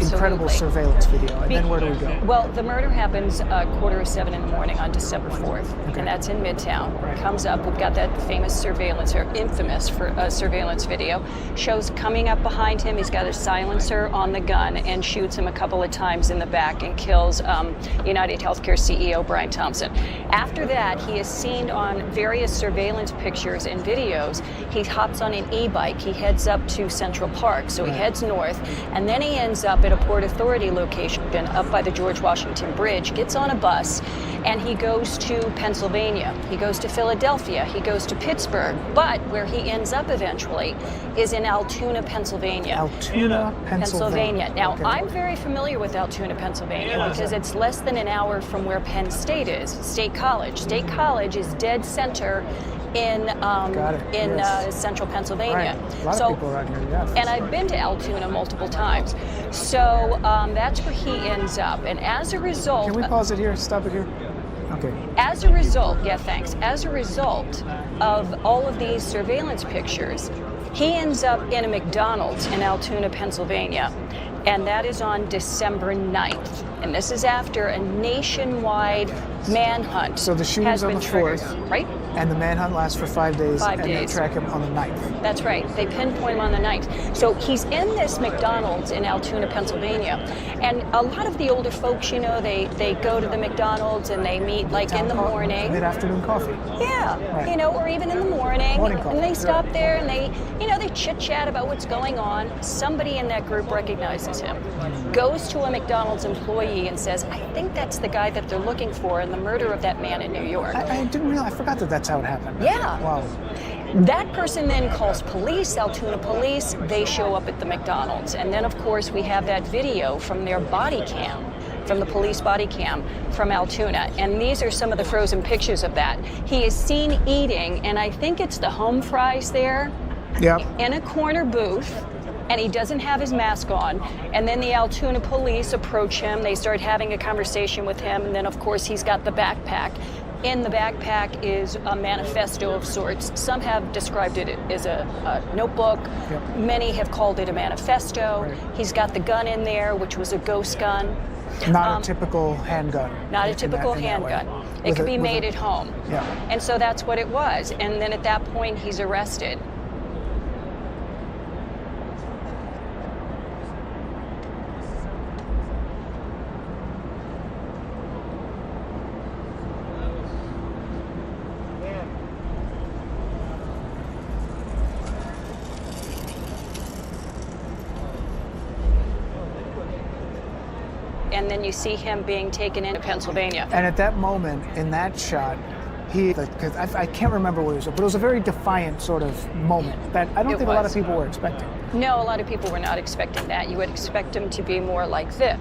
incredible surveillance video. And then where do we go? Well, the murder happens 6:45 in the morning on December 4th, and that's in Midtown. Comes up, we've got that famous surveillance, or infamous surveillance video. Shows coming up behind him, he's got a silencer on the gun and shoots him a couple of times in the back and kills UnitedHealthcare CEO Brian Thompson. After that, he is seen on various surveillance pictures and videos. He hops on an e-bike, he heads up to Central Park, so he heads north, and then he ends up at a Port Authority location up by the George Washington Bridge, gets on a bus, and he goes to Pennsylvania. He goes to Philadelphia, he goes to Pittsburgh, but where he ends up eventually is in Altoona, Pennsylvania. Altoona, Pennsylvania. Now, Okay. I'm very familiar with Altoona, Pennsylvania, because it's less than an hour from where Penn State is, State College. State College is dead center in central Pennsylvania. Right. A lot of people around here, yeah. And I've been to Altoona multiple times. So that's where he ends up. And as a result... Can we pause it here? Stop it here? Okay. As a result, as a result of all of these surveillance pictures, he ends up in a McDonald's in Altoona, Pennsylvania. And that is on December 9th. And this is after a nationwide manhunt. So the shooting's on the 4th, right? And the manhunt lasts for 5 days, and they track him on the 9th. That's right. They pinpoint him on the 9th. So he's in this McDonald's in Altoona, Pennsylvania. And a lot of the older folks, you know, they go to the McDonald's and they meet like in the morning. Mid-afternoon coffee. Yeah, Right. you know, or even in the morning. Morning coffee. And they stop there and they chit-chat about what's going on. Somebody in that group recognizes him, goes to a McDonald's employee and says, I think that's the guy that they're looking for in the murder of that man in New York. I didn't realize, I forgot that that's how it happened. Yeah. Wow. That person then calls police, Altoona police. They show up at the McDonald's. And then, of course, we have that video from their body cam, from the police body cam from Altoona. And these are some of the frozen pictures of that. He is seen eating, and I think it's the home fries there, in a corner booth. And he doesn't have his mask on. And then the Altoona police approach him. They start having a conversation with him. And then, of course, he's got the backpack. In the backpack is a manifesto of sorts. Some have described it as a notebook. Many have called it a manifesto. He's got the gun in there, which was a ghost gun. Not a typical handgun. Not a typical handgun. It could be made at home. Yeah. And so that's what it was. And then at that point, he's arrested. And then you see him being taken into Pennsylvania. And at that moment, in that shot, because I can't remember what it was, but it was a very defiant sort of moment that I don't think a lot of people were expecting. No, a lot of people were not expecting that. You would expect him to be more like this.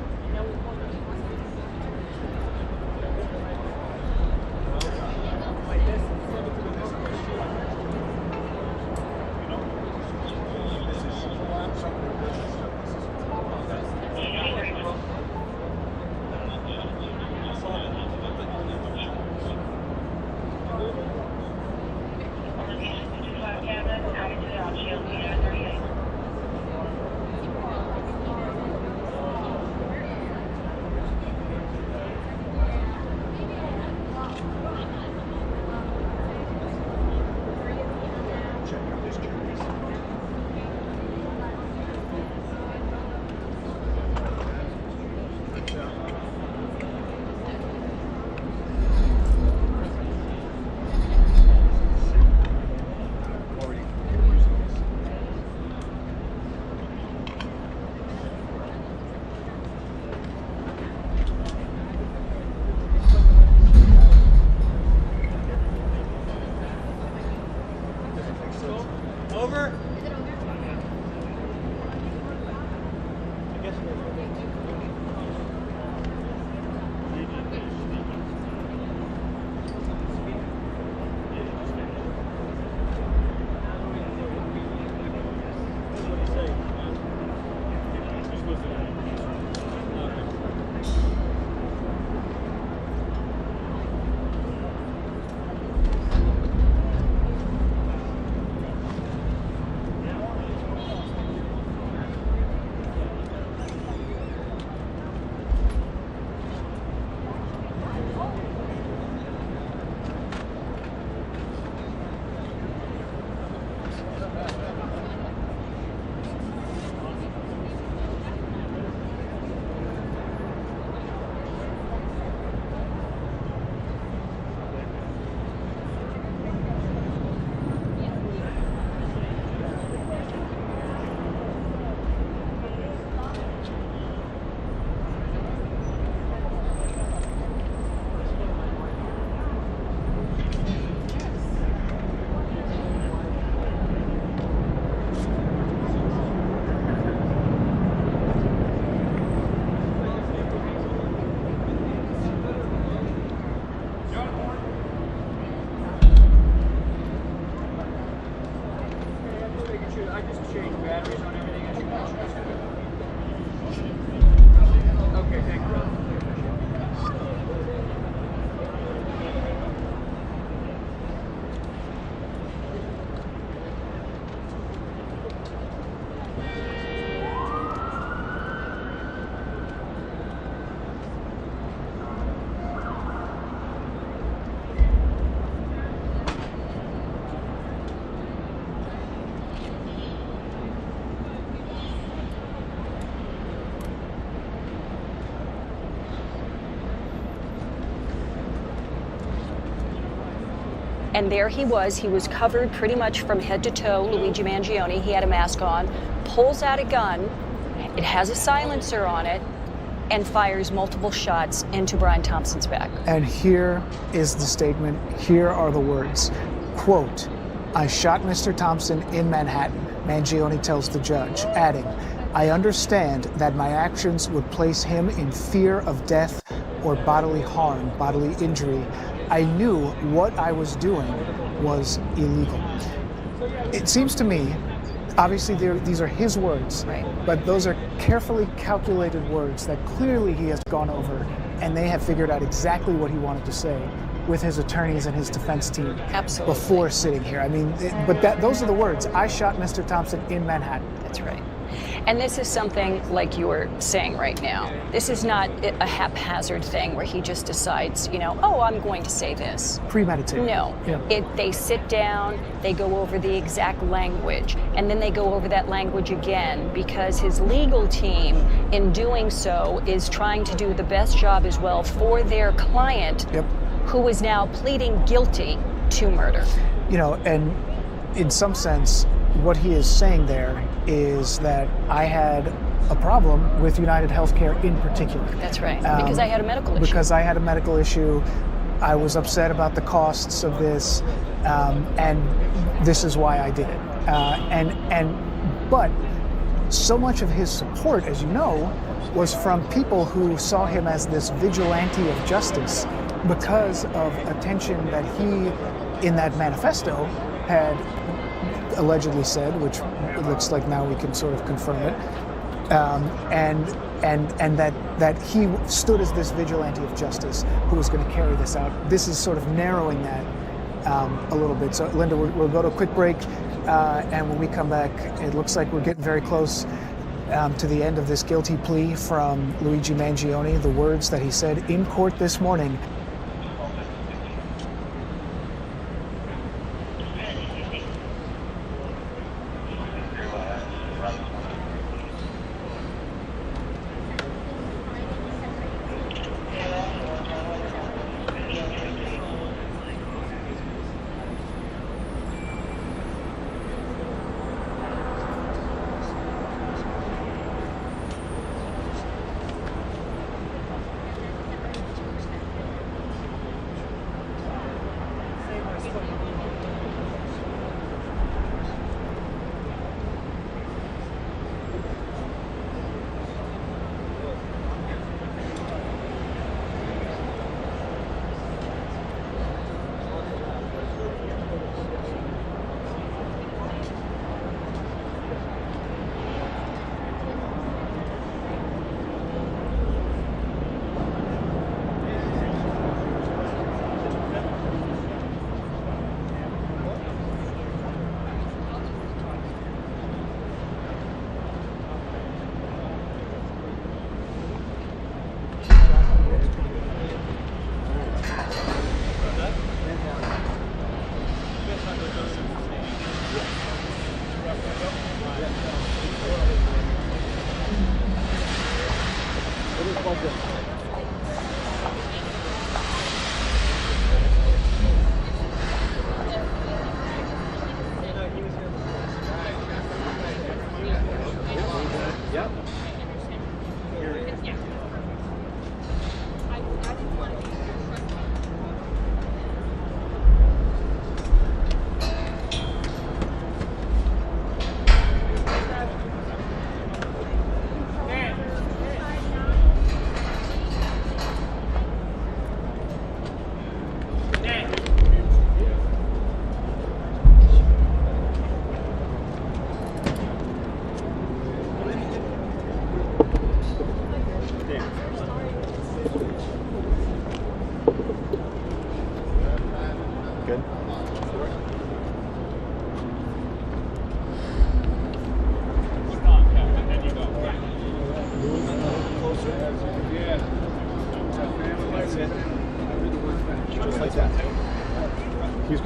Okay, thank you. And there he was covered pretty much from head to toe, Luigi Mangione. He had a mask on, pulls out a gun, it has a silencer on it, and fires multiple shots into Brian Thompson's back. And here is the statement, here are the words, quote, "I shot Mr. Thompson in Manhattan," Mangione tells the judge, adding, "I understand that my actions would place him in fear of death or bodily harm, bodily injury. I knew what I was doing was illegal." It seems to me, obviously these are his words, right, but those are carefully calculated words that clearly he has gone over, and they have figured out exactly what he wanted to say with his attorneys and his defense team. Absolutely. Before sitting here. I mean, those are the words. I shot Mr. Thompson in Manhattan. That's right. And this is something like you were saying right now. This is not a haphazard thing where he just decides, oh, I'm going to say this. Premeditated. No. Yeah. They sit down, they go over the exact language, and then they go over that language again because his legal team, in doing so, is trying to do the best job as well for their client, who is now pleading guilty to murder. And in some sense, what he is saying there is that I had a problem with UnitedHealthcare in particular. That's right, because I had a medical issue. Because I had a medical issue. I was upset about the costs of this, and this is why I did it. But so much of his support, as you know, was from people who saw him as this vigilante of justice because of attention that he, in that manifesto, had allegedly said, which it looks like now we can sort of confirm it, and that he stood as this vigilante of justice who was going to carry this out. This is sort of narrowing that a little bit. So, Linda, we'll go to a quick break, and when we come back, it looks like we're getting very close to the end of this guilty plea from Luigi Mangione. The words that he said in court this morning.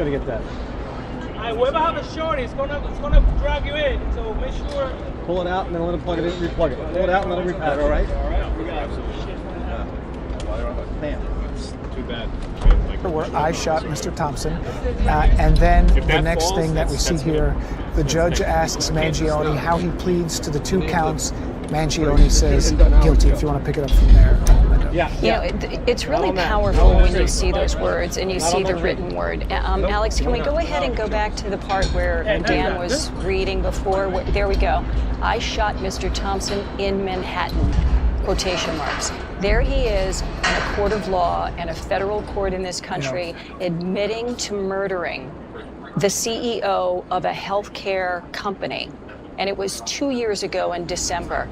try to get that. All right, whoever have a shorty, it's gonna drag you in. So make sure. Pull it out and then let him plug it in, replug it. Pull it out and let him replug it. All right? All right, we got it. Damn. Too bad. Where I shot Mr. Thompson, and then the next thing that we see here, the judge asks Mangione how he pleads to the 2 counts. Mangione says guilty. If you want to pick it up from there. You know, it's really powerful when you see those words and you see the written word. Alex, can we go ahead and go back to the part where Dan was reading before? There we go. I shot Mr. Thompson in Manhattan. Quotation marks. There he is in a court of law and a federal court in this country admitting to murdering the CEO of a healthcare company. And it was 2 years ago in December.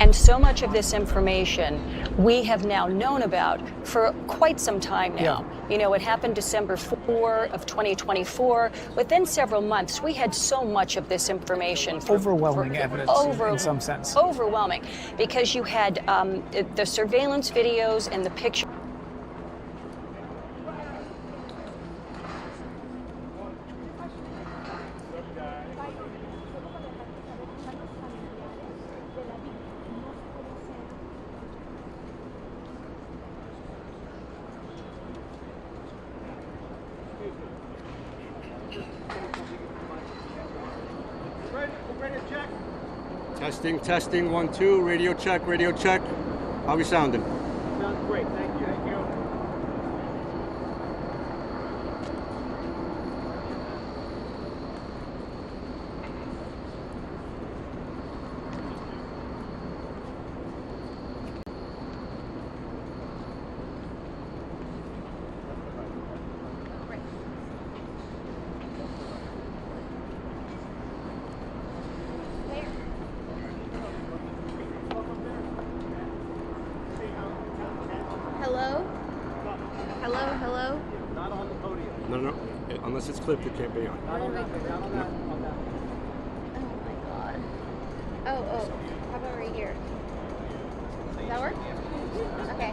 And so much of this information we have now known about for quite some time now. You know, it happened December 4 of 2024. Within several months, we had so much of this information. Overwhelming evidence in some sense. Overwhelming, because you had the surveillance videos and the pictures. Testing, 1, 2, radio check. How we sounding? Sounds great, thank you. Hello? Not on the podium. No. Unless it's clipped, it can't be on. Oh my god. Oh. How about right here? Does that work? Okay.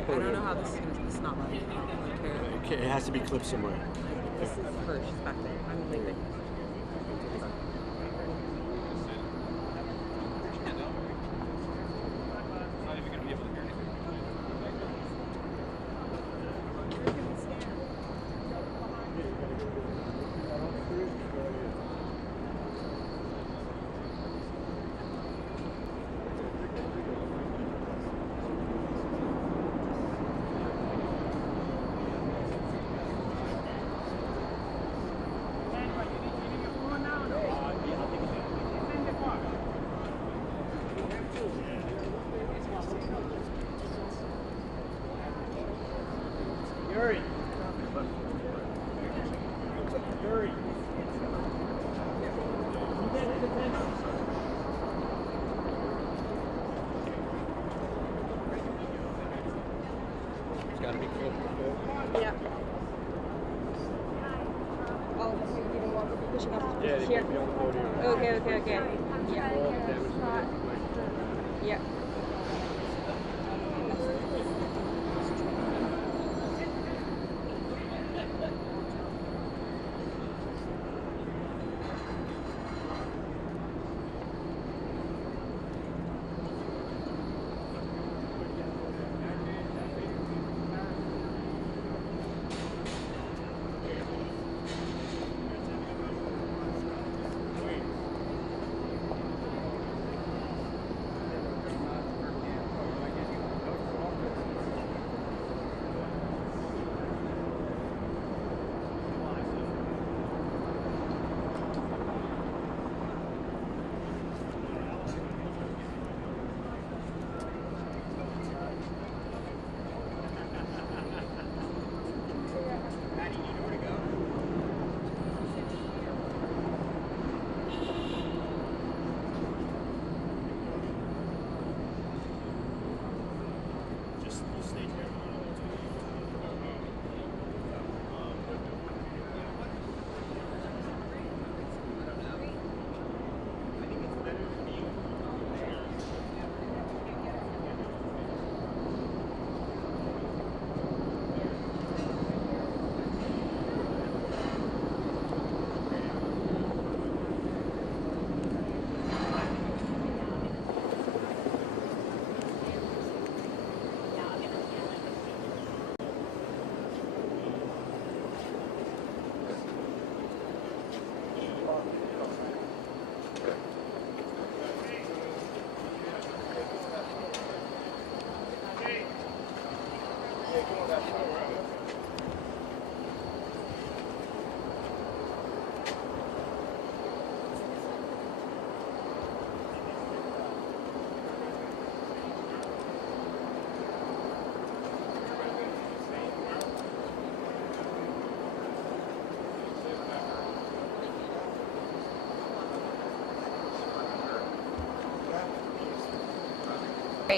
Okay, I don't know how this is going to, it's not like, It has to be clipped somewhere. this is her, she's back there, I'm leaving. Yeah, they Here. can't be on the podium. Okay. Yeah. All the damage to the microphone. Yeah.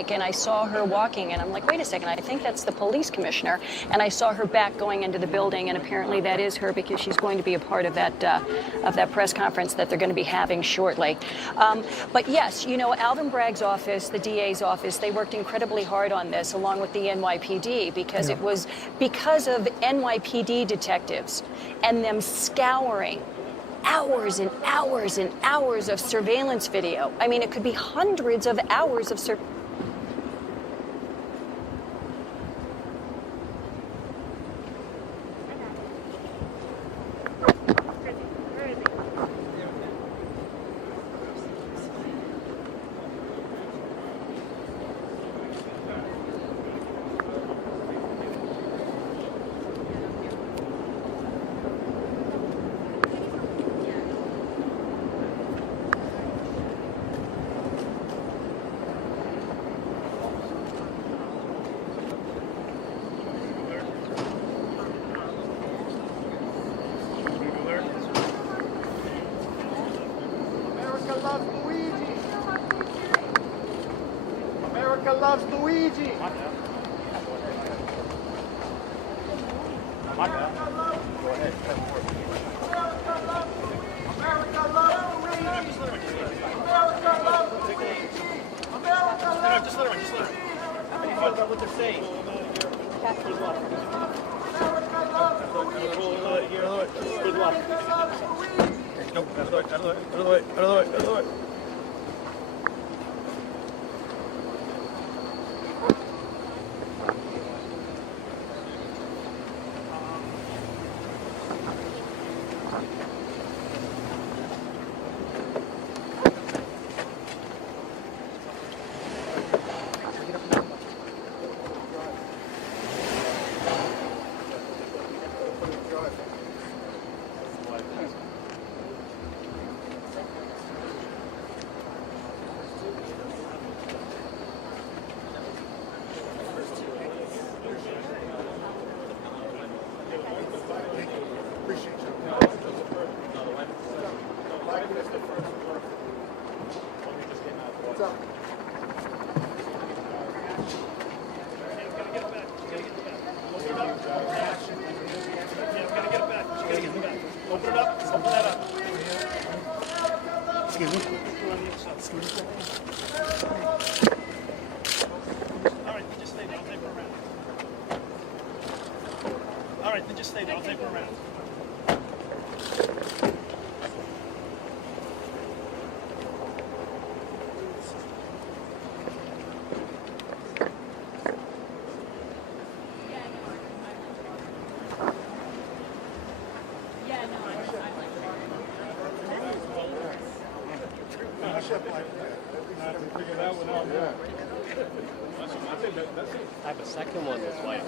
And I saw her walking, and I'm like, wait a second, I think that's the police commissioner. And I saw her back going into the building, and apparently that is her because she's going to be a part of that press conference that they're going to be having shortly. But yes, you know, Alvin Bragg's office, the DA's office, they worked incredibly hard on this, along with the NYPD, because it was because of NYPD detectives and them scouring hours and hours and hours of surveillance video. I mean, it could be hundreds of hours of America loves Luigi. Go ahead. America loves Luigi. America loves Luigi. America loves Just let her. How many fun about what they're saying? Good luck. Nope, out of the way. Open it up. Open that up. Excuse me. All right, then just stay there. I'll take her around. All right, then just stay there. I'll take her around. I have a second one, his wife.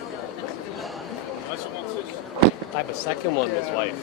I have a second one, his wife.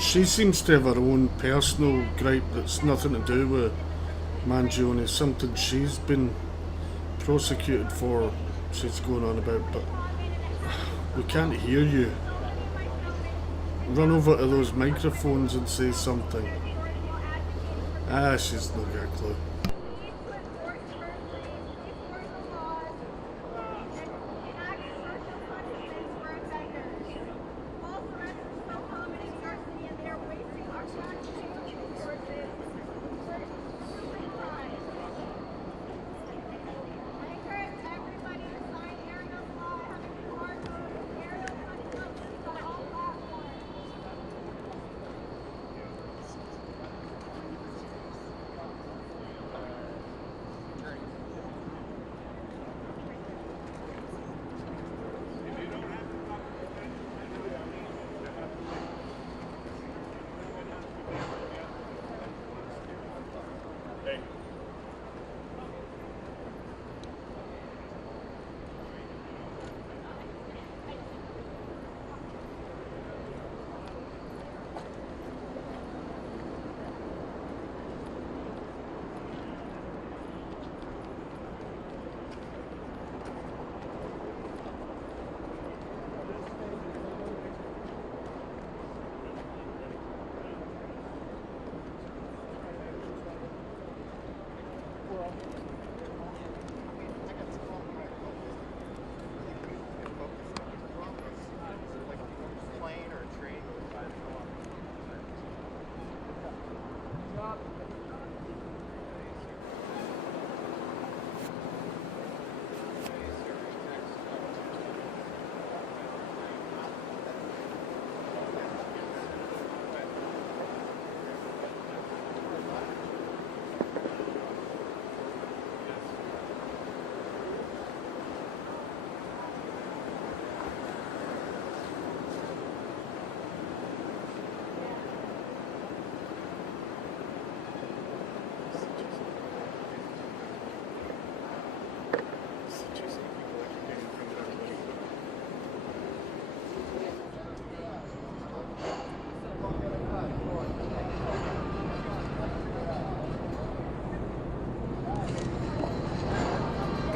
She seems to have her own personal gripe that's nothing to do with Mangione, something she's been prosecuted for, she's going on about, but we can't hear you. Run over to those microphones and say something. She's not got a clue.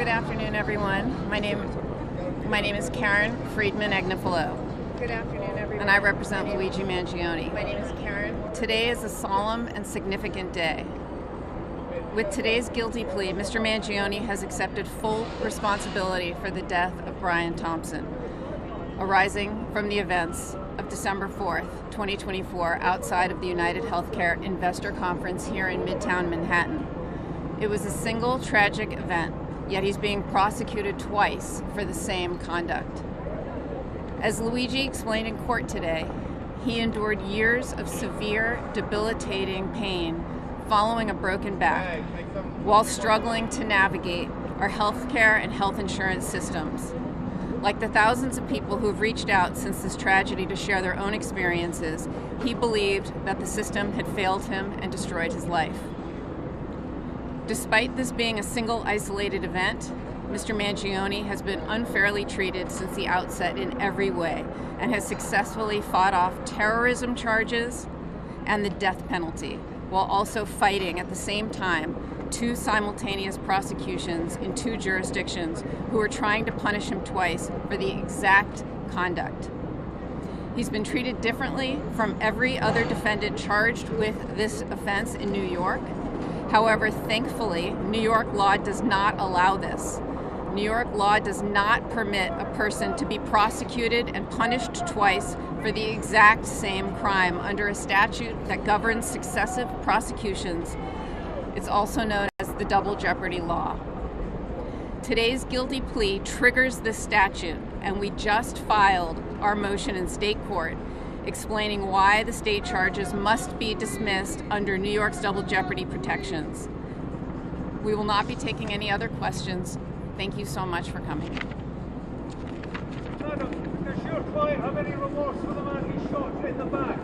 Good afternoon, everyone. My name is Karen Friedman Agnifilo. Good afternoon, everyone. And I represent Luigi Mangione. My name is Karen. Today is a solemn and significant day. With today's guilty plea, Mr. Mangione has accepted full responsibility for the death of Brian Thompson, arising from the events of December 4th, 2024, outside of the UnitedHealthcare Investor Conference here in Midtown Manhattan. It was a single tragic event, yet he's being prosecuted twice for the same conduct. As Luigi explained in court today, he endured years of severe, debilitating pain following a broken back while struggling to navigate our healthcare and health insurance systems. Like the thousands of people who have reached out since this tragedy to share their own experiences, he believed that the system had failed him and destroyed his life. Despite this being a single isolated event, Mr. Mangione has been unfairly treated since the outset in every way and has successfully fought off terrorism charges and the death penalty, while also fighting at the same time two simultaneous prosecutions in two jurisdictions who are trying to punish him twice for the exact conduct. He's been treated differently from every other defendant charged with this offense in New York. However, thankfully, New York law does not allow this. New York law does not permit a person to be prosecuted and punished twice for the exact same crime under a statute that governs successive prosecutions. It's also known as the double jeopardy law. Today's guilty plea triggers this statute, and we just filed our motion in state court explaining why the state charges must be dismissed under New York's double jeopardy protections. We will not be taking any other questions. Thank you so much for coming. Madam, does your client have any remorse for the man he shot in the back?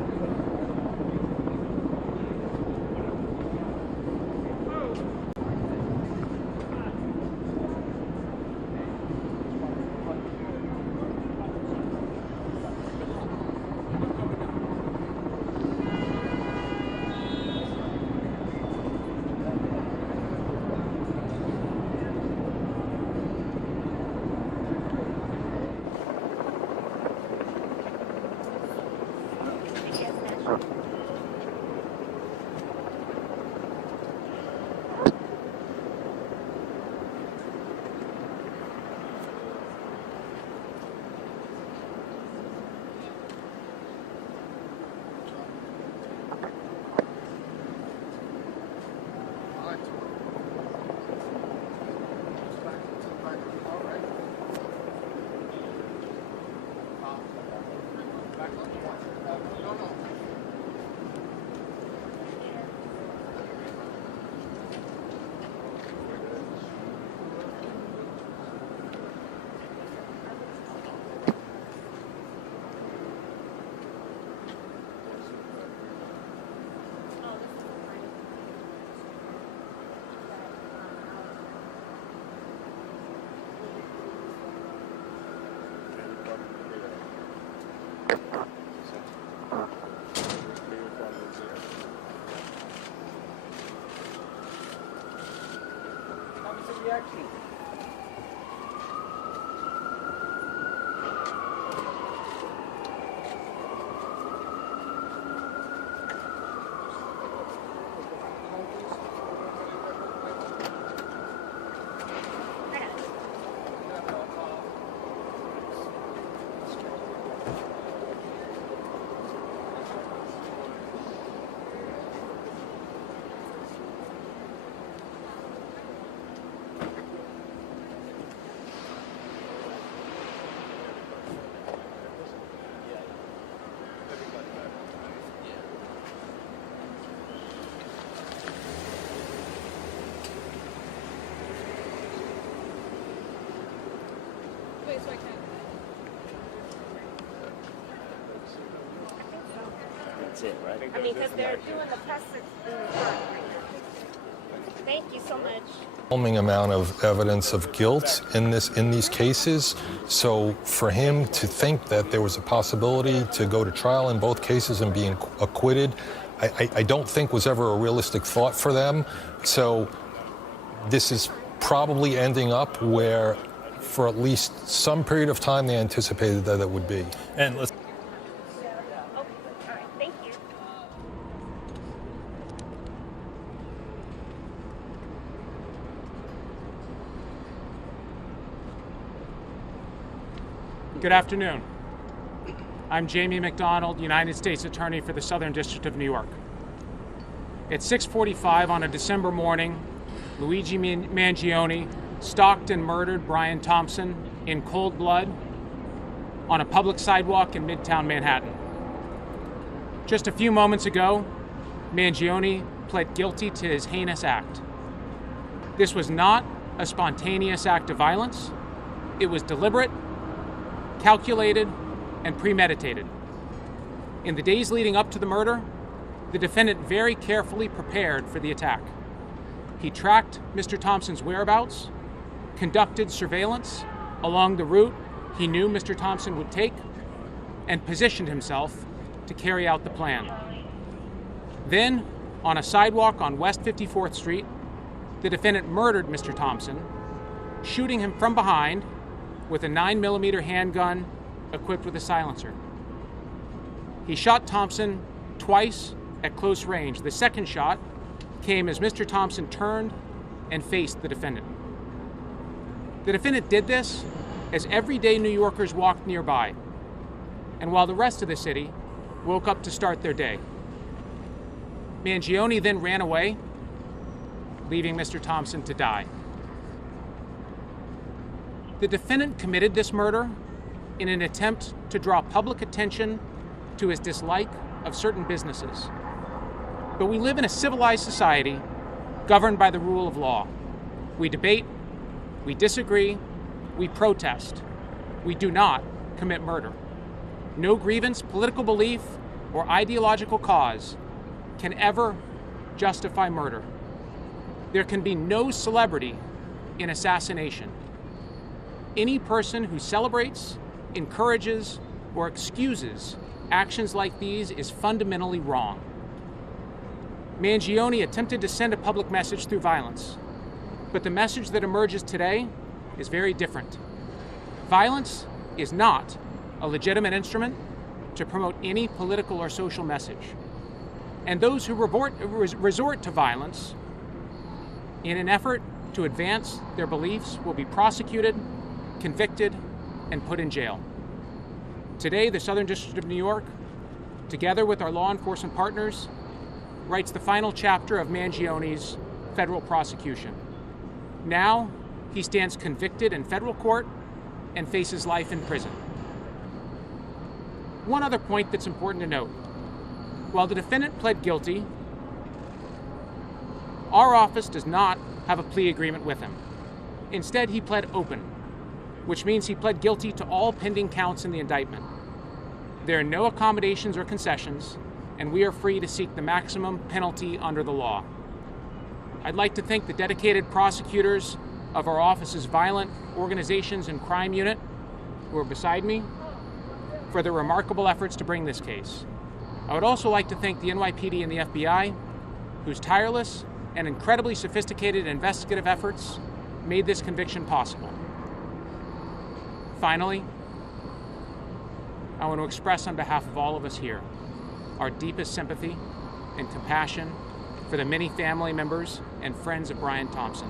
Reaction. That's it, right? I mean, because they're doing the press. Thank you so much. Overwhelming amount of evidence of guilt in these cases. So for him to think that there was a possibility to go to trial in both cases and being acquitted, I don't think was ever a realistic thought for them. So this is probably ending up where, for at least some period of time, they anticipated that it would be. And let's. Good afternoon. I'm Jamie McDonald, United States Attorney for the Southern District of New York. At 6:45 on a December morning, Luigi Mangione stalked and murdered Brian Thompson in cold blood on a public sidewalk in Midtown Manhattan. Just a few moments ago, Mangione pled guilty to his heinous act. This was not a spontaneous act of violence. It was deliberate, calculated, and premeditated. In the days leading up to the murder, the defendant very carefully prepared for the attack. He tracked Mr. Thompson's whereabouts, conducted surveillance along the route he knew Mr. Thompson would take, and positioned himself to carry out the plan. Then, on a sidewalk on West 54th Street, the defendant murdered Mr. Thompson, shooting him from behind with a 9mm handgun equipped with a silencer. He shot Thompson twice at close range. The second shot came as Mr. Thompson turned and faced the defendant. The defendant did this as everyday New Yorkers walked nearby, and while the rest of the city woke up to start their day. Mangione then ran away, leaving Mr. Thompson to die. The defendant committed this murder in an attempt to draw public attention to his dislike of certain businesses. But we live in a civilized society governed by the rule of law. We debate, we disagree, we protest. We do not commit murder. No grievance, political belief, or ideological cause can ever justify murder. There can be no celebrity in assassination. Any person who celebrates, encourages, or excuses actions like these is fundamentally wrong. Mangione attempted to send a public message through violence, but the message that emerges today is very different. Violence is not a legitimate instrument to promote any political or social message. And those who resort to violence in an effort to advance their beliefs will be prosecuted, convicted, and put in jail. Today, the Southern District of New York, together with our law enforcement partners, writes the final chapter of Mangione's federal prosecution. Now, he stands convicted in federal court and faces life in prison. One other point that's important to note. While the defendant pled guilty, our office does not have a plea agreement with him. Instead, he pled open, which means he pled guilty to all pending counts in the indictment. There are no accommodations or concessions, and we are free to seek the maximum penalty under the law. I'd like to thank the dedicated prosecutors of our office's Violent Organizations and Crime Unit, who are beside me, for their remarkable efforts to bring this case. I would also like to thank the NYPD and the FBI, whose tireless and incredibly sophisticated investigative efforts made this conviction possible. Finally, I want to express on behalf of all of us here our deepest sympathy and compassion for the many family members and friends of Brian Thompson.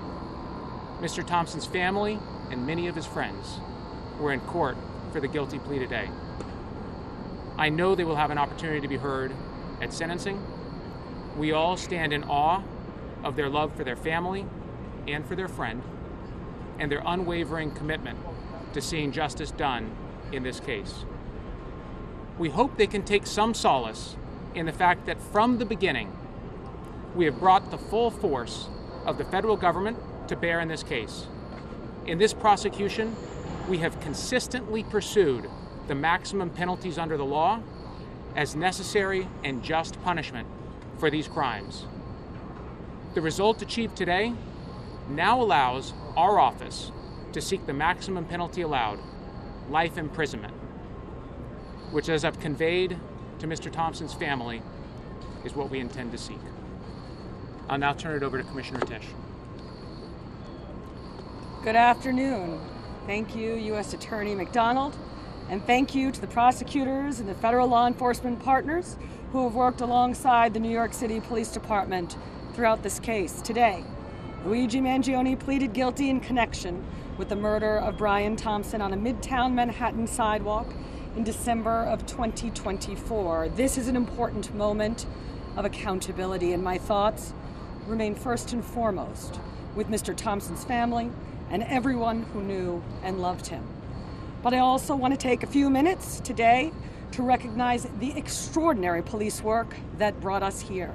Mr. Thompson's family and many of his friends were in court for the guilty plea today. I know they will have an opportunity to be heard at sentencing. We all stand in awe of their love for their family and for their friend, and their unwavering commitment to seeing justice done in this case. We hope they can take some solace in the fact that from the beginning, we have brought the full force of the federal government to bear in this case. In this prosecution, we have consistently pursued the maximum penalties under the law as necessary and just punishment for these crimes. The result achieved today now allows our office to seek the maximum penalty allowed, life imprisonment, which, as I've conveyed to Mr. Thompson's family, is what we intend to seek. I'll now turn it over to Commissioner Tisch. Good afternoon. Thank you, U.S. Attorney McDonald, and thank you to the prosecutors and the federal law enforcement partners who have worked alongside the New York City Police Department throughout this case. Today, Luigi Mangione pleaded guilty in connection with the murder of Brian Thompson on a Midtown Manhattan sidewalk in December of 2024. This is an important moment of accountability, and my thoughts remain first and foremost with Mr. Thompson's family and everyone who knew and loved him. But I also want to take a few minutes today to recognize the extraordinary police work that brought us here.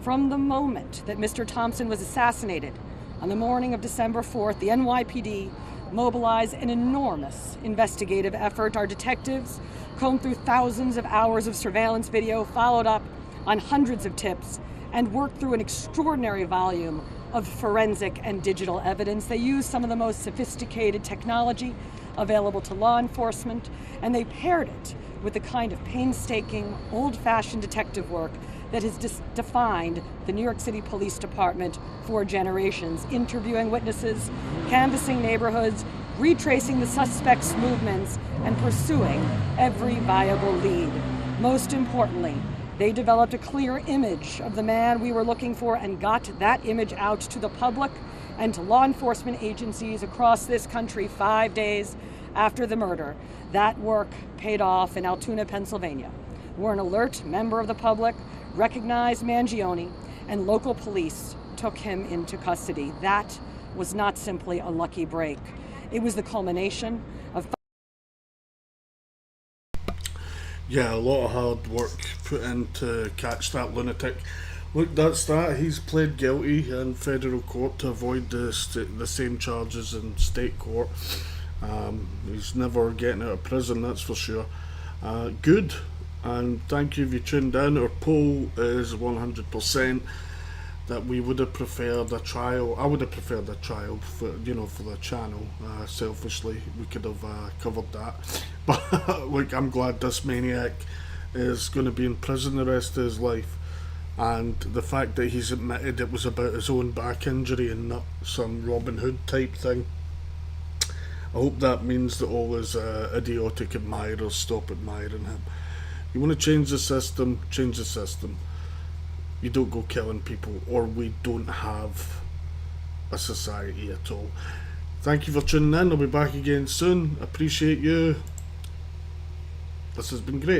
From the moment that Mr. Thompson was assassinated on the morning of December 4th, the NYPD mobilized an enormous investigative effort. Our detectives combed through thousands of hours of surveillance video, followed up on hundreds of tips, and worked through an extraordinary volume of forensic and digital evidence. They used some of the most sophisticated technology available to law enforcement, and they paired it with the kind of painstaking, old-fashioned detective work that has defined the New York City Police Department for generations, interviewing witnesses, canvassing neighborhoods, retracing the suspects' movements, and pursuing every viable lead. Most importantly, they developed a clear image of the man we were looking for and got that image out to the public and to law enforcement agencies across this country 5 days after the murder. That work paid off in Altoona, Pennsylvania, where an alert member of the public recognized Mangione and local police took him into custody. That was not simply a lucky break. It was the culmination of a lot of hard work put in to catch that lunatic. Look, that's that. He's pled guilty in federal court to avoid the same charges in state court. He's never getting out of prison, that's for sure. Good, and thank you if you tuned in. Our poll is 100% that we would have preferred a trial. I would have preferred a trial for the channel. Selfishly, we could have covered that. But look, I'm glad this maniac is going to be in prison the rest of his life, and the fact that he's admitted it was about his own back injury and not some Robin Hood type thing. I hope that means that all his idiotic admirers stop admiring him. You want to change the system, change the system. You don't go killing people, or we don't have a society at all. Thank you for tuning in. I'll be back again soon. Appreciate you. This has been great.